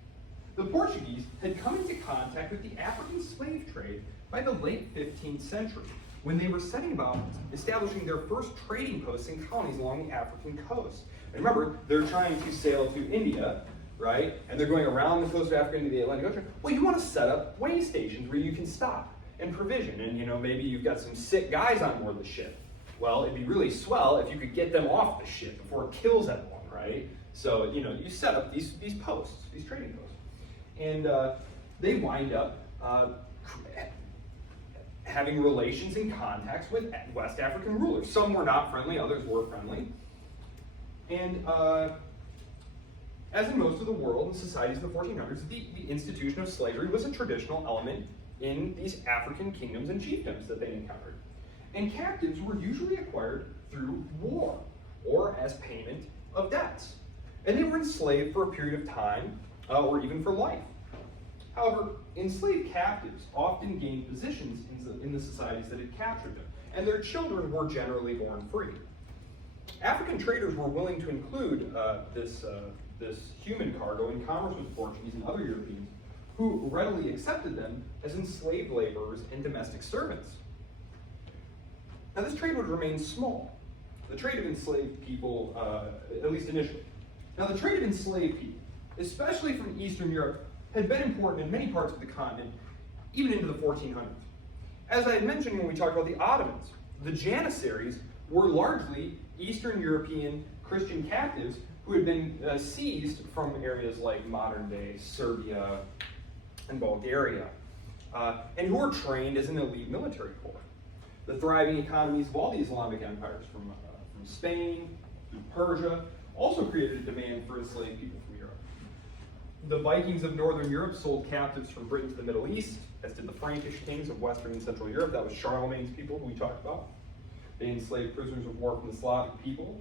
The Portuguese had come into contact with the African slave trade by the late 15th century, when they were setting about establishing their first trading posts and colonies along the African coast. And remember, they're trying to sail to India, right? And they're going around the coast of Africa into the Atlantic Ocean. Well, you want to set up way stations where you can stop and provision. And maybe you've got some sick guys on board the ship. Well, it'd be really swell if you could get them off the ship before it kills everyone, right? So, you set up these posts, these trading posts. And they wind up having relations and contacts with West African rulers. Some were not friendly, others were friendly. And as in most of the world and societies in the 1400s, the institution of slavery was a traditional element in these African kingdoms and chiefdoms that they encountered. And captives were usually acquired through war or as payment of debts. And they were enslaved for a period of time or even for life. However, enslaved captives often gained positions in the societies that had captured them, and their children were generally born free. African traders were willing to include this human cargo in commerce with the Portuguese and other Europeans, who readily accepted them as enslaved laborers and domestic servants. Now, this trade would remain small, the trade of enslaved people, at least initially. Now, the trade of enslaved people, especially from Eastern Europe, had been important in many parts of the continent, even into the 1400s. As I had mentioned when we talked about the Ottomans, the Janissaries were largely Eastern European Christian captives who had been seized from areas like modern-day Serbia and Bulgaria, and who were trained as an elite military corps. The thriving economies of all the Islamic empires, from Spain to Persia, also created a demand for enslaved people from Europe. The Vikings of Northern Europe sold captives from Britain to the Middle East, as did the Frankish kings of Western and Central Europe. That was Charlemagne's people, who we talked about. They enslaved prisoners of war from the Slavic people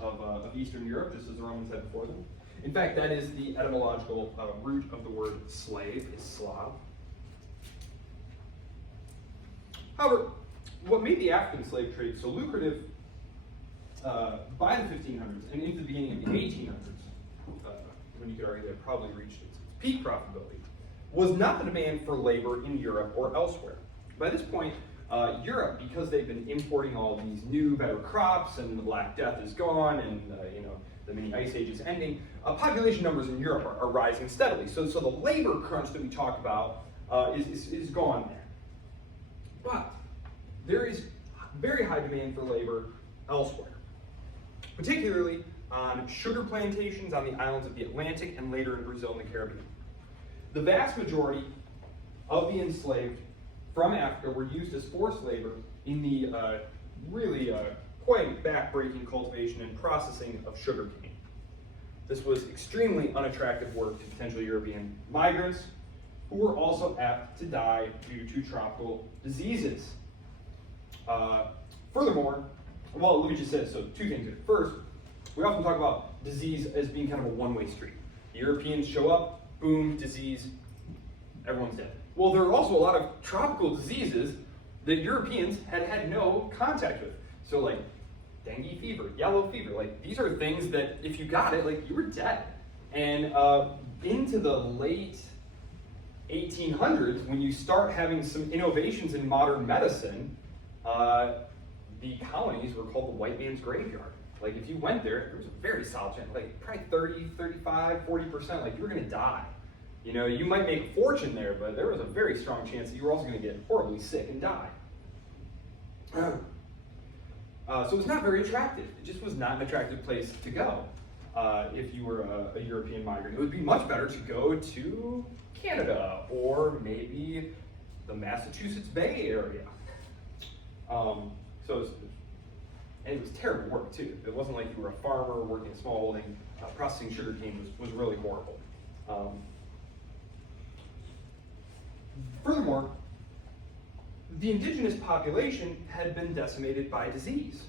of Eastern Europe, just as the Romans had before them. In fact, that is the etymological root of the word slave, is Slav. However, what made the African slave trade so lucrative by the 1500s and into the beginning of the 1800s, when you could argue that it probably reached its peak profitability, was not the demand for labor in Europe or elsewhere. By this point, Europe, because they've been importing all these new, better crops, and the Black Death is gone, and the mini ice age is ending, population numbers in Europe are rising steadily. So the labor crunch that we talk about is gone there. But there is very high demand for labor elsewhere, particularly on sugar plantations on the islands of the Atlantic and later in Brazil and the Caribbean. The vast majority of the enslaved from Africa were used as forced labor in the really quite backbreaking cultivation and processing of sugarcane. This was extremely unattractive work to potential European migrants, who were also apt to die due to tropical diseases. Furthermore, well, let me just say this, so two things here. First, we often talk about disease as being kind of a one-way street. The Europeans show up, boom, disease, everyone's dead. Well, there are also a lot of tropical diseases that Europeans had no contact with. So like dengue fever, yellow fever, like these are things that if you got it, like you were dead. And into the late 1800s, when you start having some innovations in modern medicine, the colonies were called the white man's graveyard. Like if you went there was a very solid chance, like probably 30, 35, 40%, like you were gonna die. You might make a fortune there, but there was a very strong chance that you were also gonna get horribly sick and die. So it was not very attractive. It just was not an attractive place to go if you were a European migrant. It would be much better to go to Canada or maybe the Massachusetts Bay Area. And it was terrible work too. It wasn't like you were a farmer working a small holding. Processing sugarcane was really horrible. Furthermore, the indigenous population had been decimated by disease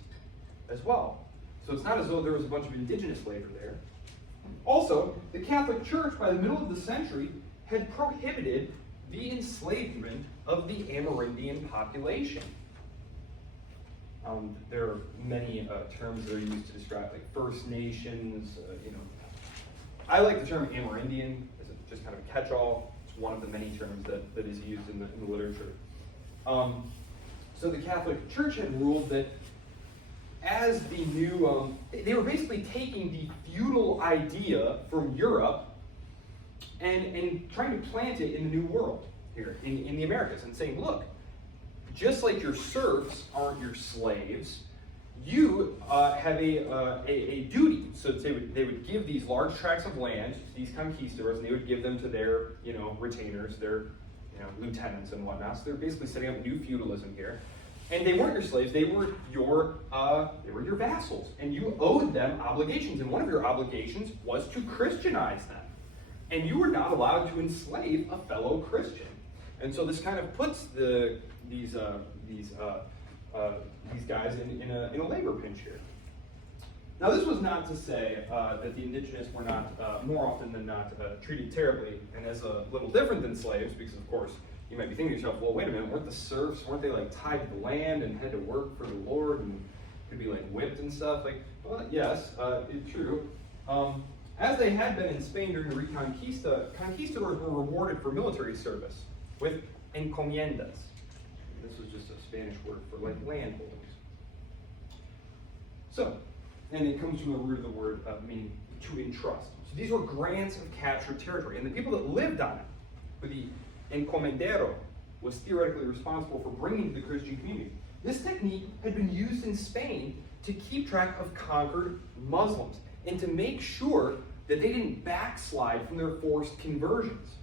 as well. So it's not as though there was a bunch of indigenous labor there. Also, the Catholic Church, by the middle of the century, had prohibited the enslavement of the Amerindian population. There are many terms that are used to describe, like First Nations. I like the term Amerindian as just kind of of catch-all. It's one of the many terms that is used in the literature. So the Catholic Church had ruled that as the new, they were basically taking the feudal idea from Europe and trying to plant it in the New World here, in the Americas, and saying, look, just like your serfs aren't your slaves, you have a duty. So they would give these large tracts of land to these conquistadors, and they would give them to their retainers, their lieutenants and whatnot. So they're basically setting up new feudalism here. And they weren't your slaves; they were your vassals, and you owed them obligations. And one of your obligations was to Christianize them, and you were not allowed to enslave a fellow Christian. And so this kind of puts these guys in a labor pinch here. Now, this was not to say that the indigenous were not more often than not treated terribly and as a little different than slaves, because of course you might be thinking to yourself, well, wait a minute, weren't the serfs, weren't they like tied to the land and had to work for the Lord and could be like whipped and stuff? Like, well, yes, it's true. As they had been in Spain during the Reconquista, conquistadors were rewarded for military service with encomiendas. This was just a Spanish word for like land holdings. So, and it comes from the root of the word meaning to entrust. So these were grants of captured territory, and the people that lived on it, with the encomendero, was theoretically responsible for bringing to the Christian community. This technique had been used in Spain to keep track of conquered Muslims and to make sure that they didn't backslide from their forced conversions.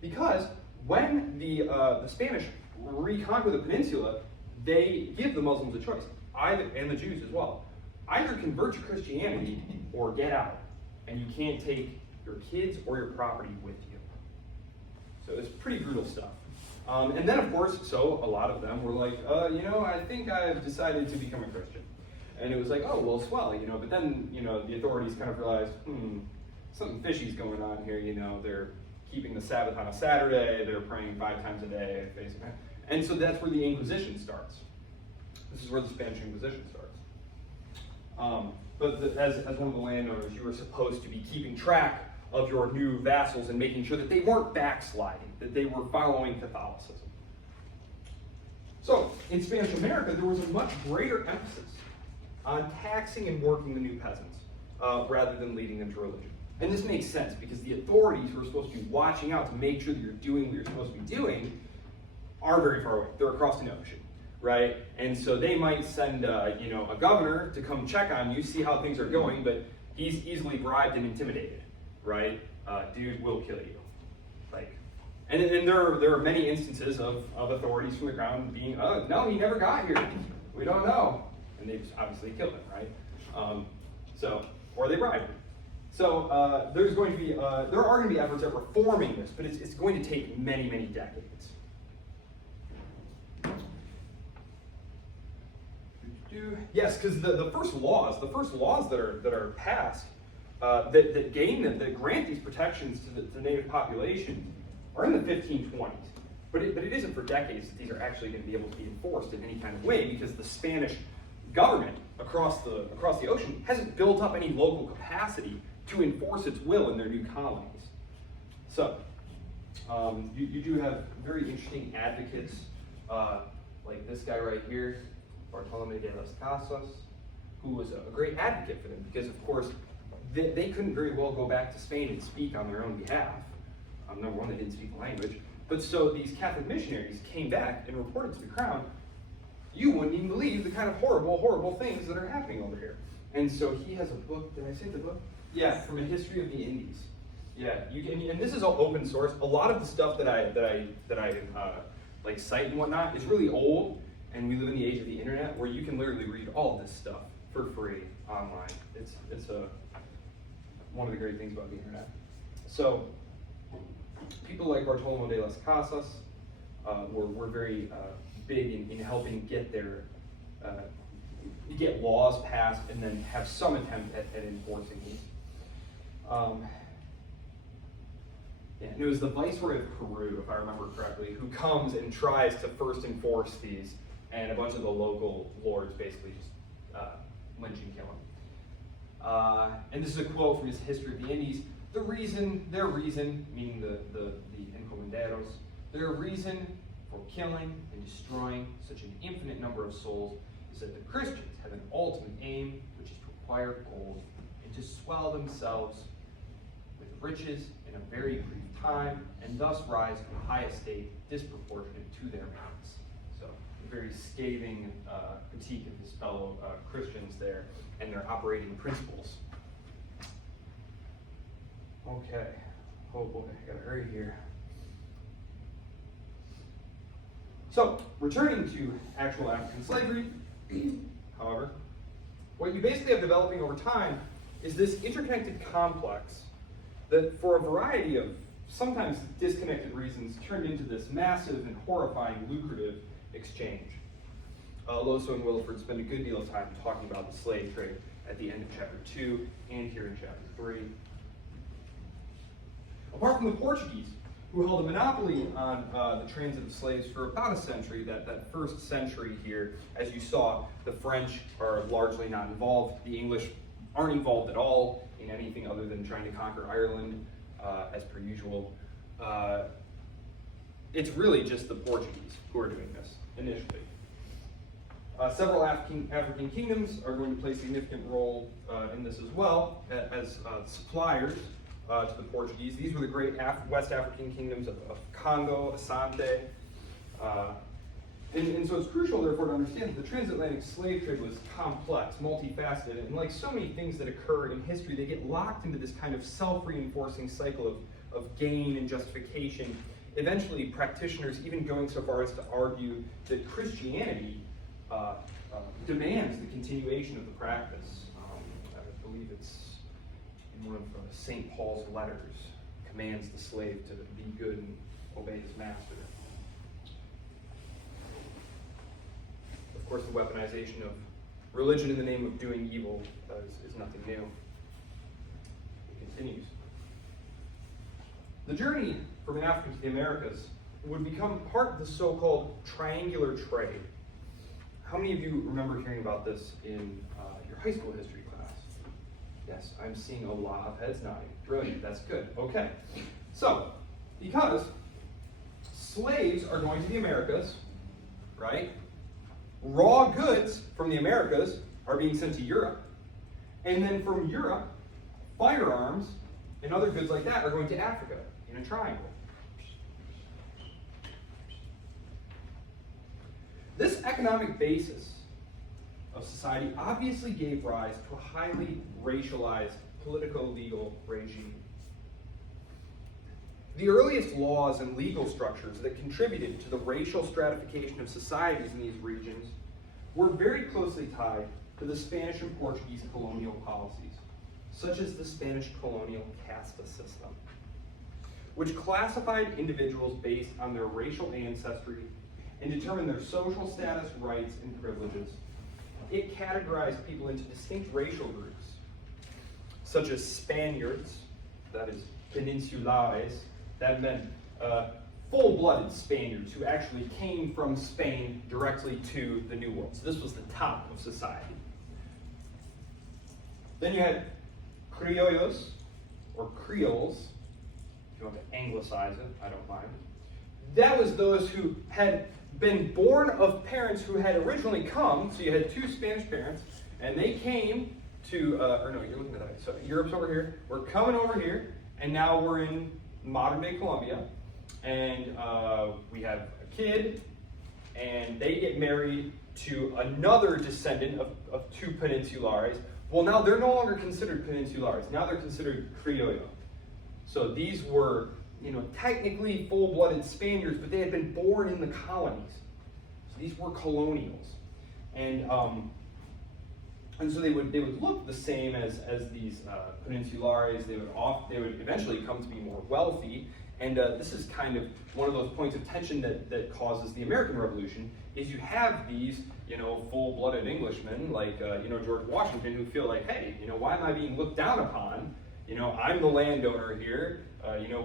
Because when the Spanish reconquer the peninsula, they give the Muslims a choice, and the Jews as well. Either convert to Christianity or get out, and you can't take your kids or your property with you. So it's pretty brutal stuff. And then, of course, so a lot of them were like, I think I've decided to become a Christian. And it was like, oh, well, swell, but then, the authorities kind of realized, something fishy's going on here, they're keeping the Sabbath on a Saturday, they're praying 5 times a day, basically. And so that's where the Inquisition starts. This is where the Spanish Inquisition starts. But as one of the landowners, you were supposed to be keeping track of your new vassals and making sure that they weren't backsliding, that they were following Catholicism. So, in Spanish America, there was a much greater emphasis on taxing and working the new peasants, rather than leading them to religion. And this makes sense, because the authorities who are supposed to be watching out to make sure that you're doing what you're supposed to be doing are very far away. They're across an ocean, right? And so they might send, a governor to come check on you, see how things are going, but he's easily bribed and intimidated, right? Dude will kill you. And there are many instances of authorities from the ground being, no, he never got here. We don't know. And they just obviously killed him, right? Or they bribed him. So there are going to be efforts at reforming this, but it's going to take many, many decades. Yes, because the first laws that are passed that grant these protections to the native population are in the 1520s. But it isn't for decades that these are actually going to be able to be enforced in any kind of way, because the Spanish government across the ocean hasn't built up any local capacity to enforce its will in their new colonies. So you do have very interesting advocates like this guy right here, Bartolome de las Casas, who was a great advocate for them, because of course they couldn't very well go back to Spain and speak on their own behalf. Number one, they didn't speak the language. But so these Catholic missionaries came back and reported to the crown, you wouldn't even believe the kind of horrible, horrible things that are happening over here. And so he has a book, did I say the book? Yeah, From a History of the Indies. Yeah, you can, and this is all open source. A lot of the stuff that I cite and whatnot is really old, and we live in the age of the internet where you can literally read all this stuff for free online. It's one of the great things about the internet. So people like Bartolome de las Casas were very big in helping get laws passed and then have some attempt at enforcing these. And it was the Viceroy of Peru, if I remember correctly, who comes and tries to first enforce these, and a bunch of the local lords basically just lynch and kill him. And this is a quote from his History of the Indies. their reason, meaning the encomenderos, their reason for killing and destroying such an infinite number of souls is that the Christians have an ultimate aim, which is to acquire gold and to swell themselves with riches in a very brief time, and thus rise to a high estate disproportionate to their means. So, a very scathing critique of his fellow Christians there and their operating principles. Okay. Oh boy, I gotta hurry here. So, returning to actual African slavery, however, what you basically have developing over time is this interconnected complex that, for a variety of sometimes disconnected reasons, turned into this massive and horrifying lucrative exchange. Loso and Williford spend a good deal of time talking about the slave trade at the end of chapter 2 and here in chapter 3. Apart from the Portuguese, who held a monopoly on the transit of slaves for about a century, that first century here, as you saw, the French are largely not involved. The English aren't involved at all in anything other than trying to conquer Ireland, as per usual. It's really just the Portuguese who are doing this initially. Several African kingdoms are going to play a significant role in this as well, as suppliers to the Portuguese. These were the great West African kingdoms of Congo, Asante. And so it's crucial, therefore, to understand that the transatlantic slave trade was complex, multifaceted, and like so many things that occur in history, they get locked into this kind of self-reinforcing cycle of gain and justification. Eventually, practitioners even going so far as to argue that Christianity demands the continuation of the practice. I believe it's in one of St. Paul's letters, commands the slave to be good and obey his master. Of course, the weaponization of religion in the name of doing evil is nothing new. It continues. The journey from Africa to the Americas would become part of the so-called triangular trade. How many of you remember hearing about this in your high school history class? Yes, I'm seeing a lot of heads nodding. Brilliant, that's good. Okay, so because slaves are going to the Americas, right? Raw goods from the Americas are being sent to Europe. And then from Europe, firearms and other goods like that are going to Africa in a triangle. This economic basis of society obviously gave rise to a highly racialized politico-legal regime. The earliest laws and legal structures that contributed to the racial stratification of societies in these regions were very closely tied to the Spanish and Portuguese colonial policies, such as the Spanish colonial casta system, which classified individuals based on their racial ancestry and determined their social status, rights, and privileges. It categorized people into distinct racial groups, such as Spaniards, that is, peninsulares, that meant full-blooded Spaniards who actually came from Spain directly to the New World. So this was the top of society. Then you had criollos, or Creoles, if you want to anglicize it, I don't mind. That was those who had been born of parents who had originally come, so you had two Spanish parents, and they came to, or no, you're looking at that, so Europe's over here, we're coming over here, and now we're in modern-day Colombia, and we have a kid, and they get married to another descendant of two peninsulares. Well, now they're no longer considered peninsulares, now they're considered criollo. So these were, technically full-blooded Spaniards, but they had been born in the colonies. So these were colonials. And so they would look the same as these peninsulares. They would eventually come to be more wealthy. And this is kind of one of those points of tension that causes the American Revolution, is you have these, full-blooded Englishmen like, George Washington, who feel like, hey, why am I being looked down upon? I'm the landowner here.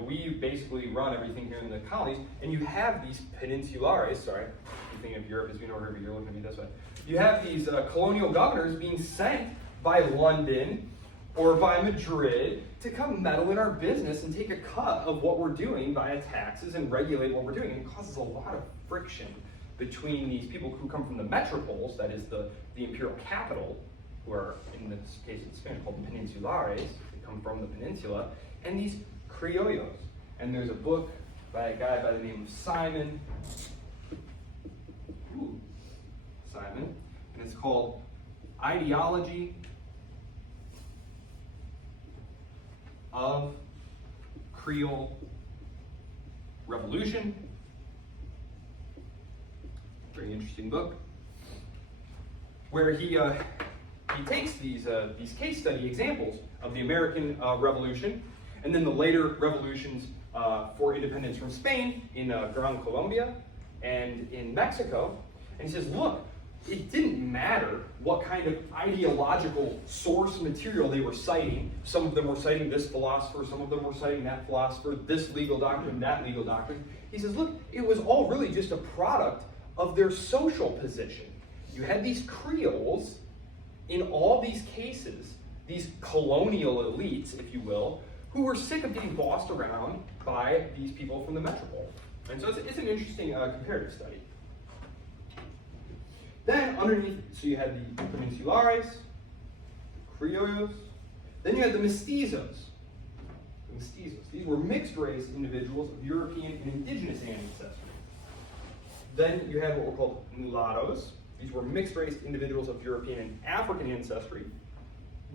We basically run everything here in the colonies. And you have these peninsulares, sorry, I'm thinking of Europe as being over here, but you're looking at me this way. You have these colonial governors being sent by London or by Madrid to come meddle in our business and take a cut of what we're doing via taxes and regulate what we're doing. And it causes a lot of friction between these people who come from the metropoles, that is the imperial capital, who are, in this case in Spanish, called peninsulares, they come from the peninsula, and these criollos. And there's a book by a guy by the name of Simon, and it's called Ideology of Creole Revolution. Very interesting book, where he takes these case study examples of the American Revolution and then the later revolutions for independence from Spain in Gran Colombia and in Mexico, and he says, look, it didn't matter what kind of ideological source material they were citing. Some of them were citing this philosopher, some of them were citing that philosopher, this legal doctrine, that legal doctrine. He says, look, it was all really just a product of their social position. You had these Creoles in all these cases, these colonial elites, if you will, who were sick of getting bossed around by these people from the metropole. And so it's an interesting comparative study. Then underneath, so you had the peninsulares, the criollos, then you had the mestizos. The mestizos. These were mixed race individuals of European and indigenous ancestry. Then you had what were called mulattoes. These were mixed race individuals of European and African ancestry,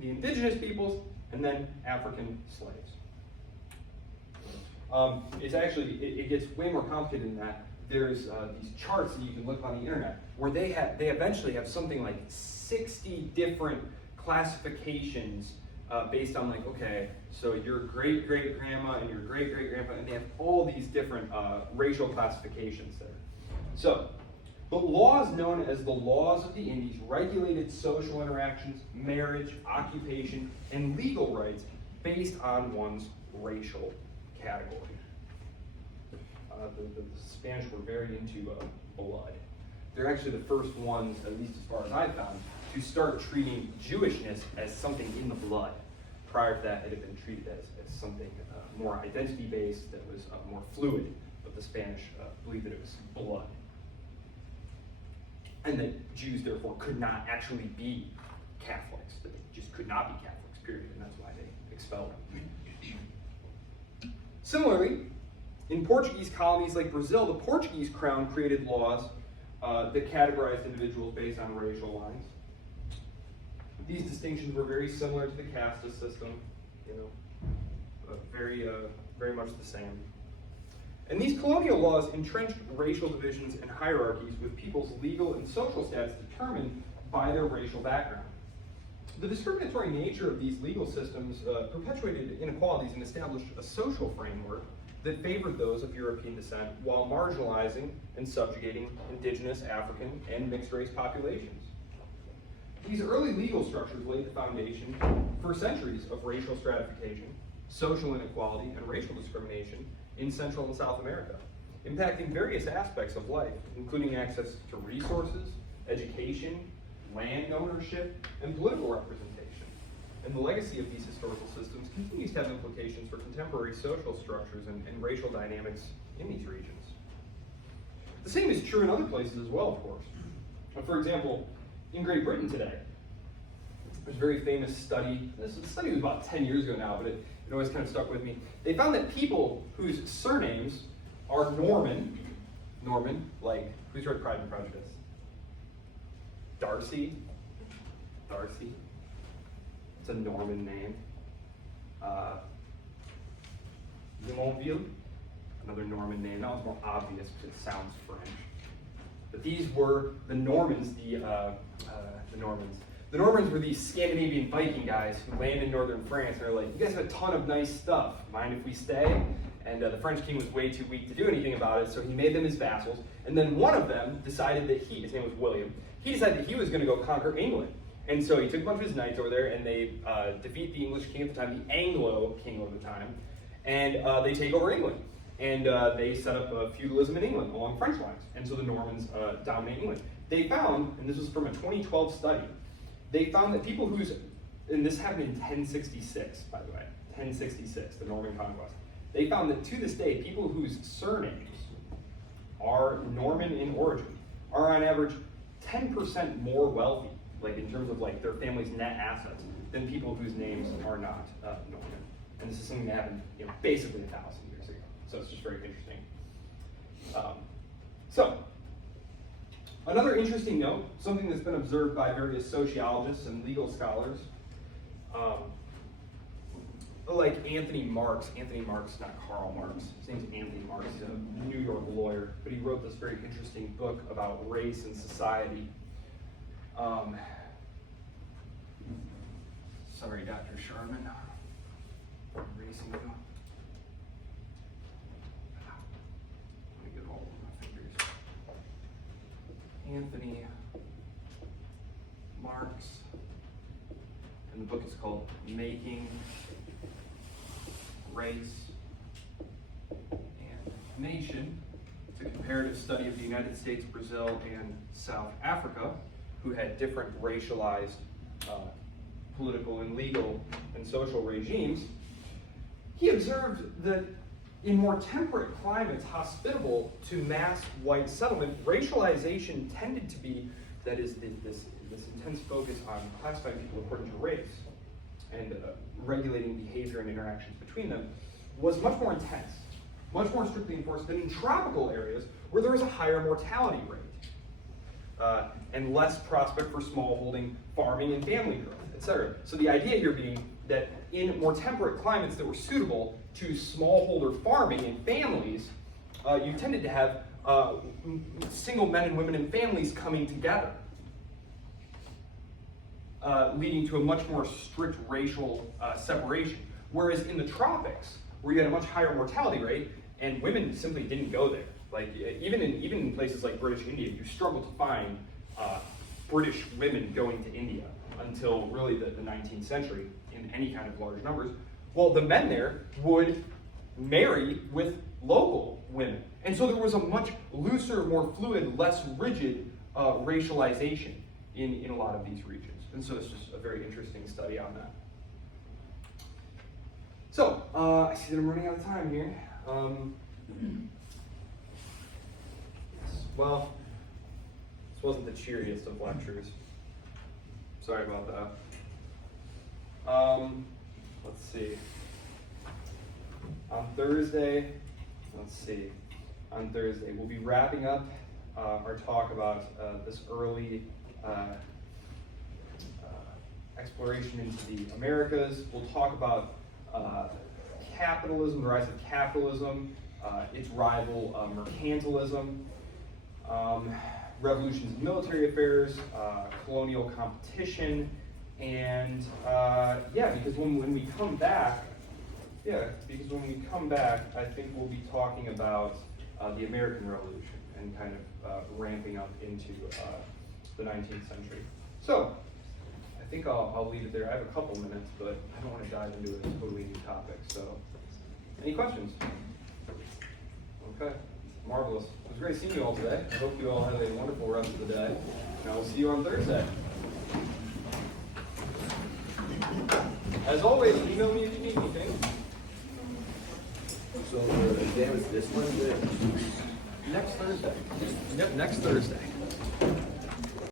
the indigenous peoples, and then African slaves. It's actually, it gets way more complicated than that. There's these charts that you can look on the internet where they eventually have something like 60 different classifications based on like, okay, so your great-great-grandma and your great-great-grandpa, and they have all these different racial classifications there. So, but laws known as the laws of the Indies regulated social interactions, marriage, occupation, and legal rights based on one's racial category. The Spanish were very into blood. They're actually the first ones, at least as far as I found, to start treating Jewishness as something in the blood. Prior to that, it had been treated as something more identity-based, that was more fluid, but the Spanish believed that it was blood. And that Jews, therefore, could not actually be Catholics. That they just could not be Catholics, period, and that's why they expelled them. Similarly, in Portuguese colonies like Brazil, the Portuguese crown created laws that categorized individuals based on racial lines. These distinctions were very similar to the caste system, very much the same. And these colonial laws entrenched racial divisions and hierarchies with people's legal and social status determined by their racial background. The discriminatory nature of these legal systems perpetuated inequalities and established a social framework that favored those of European descent while marginalizing and subjugating indigenous, African, and mixed-race populations. These early legal structures laid the foundation for centuries of racial stratification, social inequality, and racial discrimination in Central and South America, impacting various aspects of life, including access to resources, education, land ownership, and political representation. And the legacy of these historical systems continues to have implications for contemporary social structures and racial dynamics in these regions. The same is true in other places as well, of course. For example, in Great Britain today, there's a very famous study. This study was about 10 years ago now, but it always kind of stuck with me. They found that people whose surnames are Norman, like, who's read Pride and Prejudice? Darcy. It's a Norman name. Limonville, another Norman name. That was more obvious because it sounds French. But these were the Normans, the Normans. The Normans were these Scandinavian Viking guys who landed in northern France, and they're like, you guys have a ton of nice stuff. Mind if we stay? And the French king was way too weak to do anything about it, so he made them his vassals. And then one of them decided that his name was William, he decided that he was going to go conquer England. And so he took a bunch of his knights over there, and they defeat the English king at the time, the Anglo king of the time, and they take over England. And they set up feudalism in England along French lines. And so the Normans dominate England. They found, and this was from a 2012 study, they found that people whose and this happened in 1066, by the way, 1066, the Norman Conquest. They found that to this day, people whose surnames are Norman in origin are on average 10% more wealthy, like in terms of like their family's net assets, than people whose names are not Norman. And this is something that happened, basically 1,000 years ago. So it's just very interesting. So another interesting note, something that's been observed by various sociologists and legal scholars, like Anthony Marx, not Karl Marx. His name's Anthony Marx. He's a New York lawyer, but he wrote this very interesting book about race and society. Sorry, Dr. Sharman. I'm erasing you. Let me get all of my fingers. Anthony Marx. And the book is called Making Race and Nation. It's a comparative study of the United States, Brazil, and South Africa, who had different racialized political and legal and social regimes. He observed that in more temperate climates hospitable to mass white settlement, racialization tended to be, that is, this intense focus on classifying people according to race and regulating behavior and interactions between them, was much more intense, much more strictly enforced than in tropical areas where there is a higher mortality rate and less prospect for smallholding, farming, and family growth, etc. So the idea here being that in more temperate climates that were suitable to smallholder farming and families, you tended to have single men and women and families coming together, leading to a much more strict racial separation. Whereas in the tropics, where you had a much higher mortality rate, and women simply didn't go there. Like even in places like British India, you struggle to find British women going to India until really the 19th century in any kind of large numbers. Well, the men there would marry with local women. And so there was a much looser, more fluid, less rigid racialization in a lot of these regions. And so it's just a very interesting study on that. So, I see that I'm running out of time here. Well, this wasn't the cheeriest of lectures. Sorry about that. Let's see. On Thursday, we'll be wrapping up our talk about this early exploration into the Americas. We'll talk about capitalism, the rise of capitalism, its rival mercantilism, revolutions in military affairs, colonial competition, and because when we come back, I think we'll be talking about the American Revolution and kind of ramping up into the 19th century. So, I think I'll leave it there. I have a couple minutes, but I don't want to dive into a totally new topic. So, any questions? Okay, marvelous. It was great seeing you all today. I hope you all have a wonderful rest of the day, and I will see you on Thursday. As always, email me if you need anything. So the exam is this Wednesday? Next Thursday. Yep, next Thursday.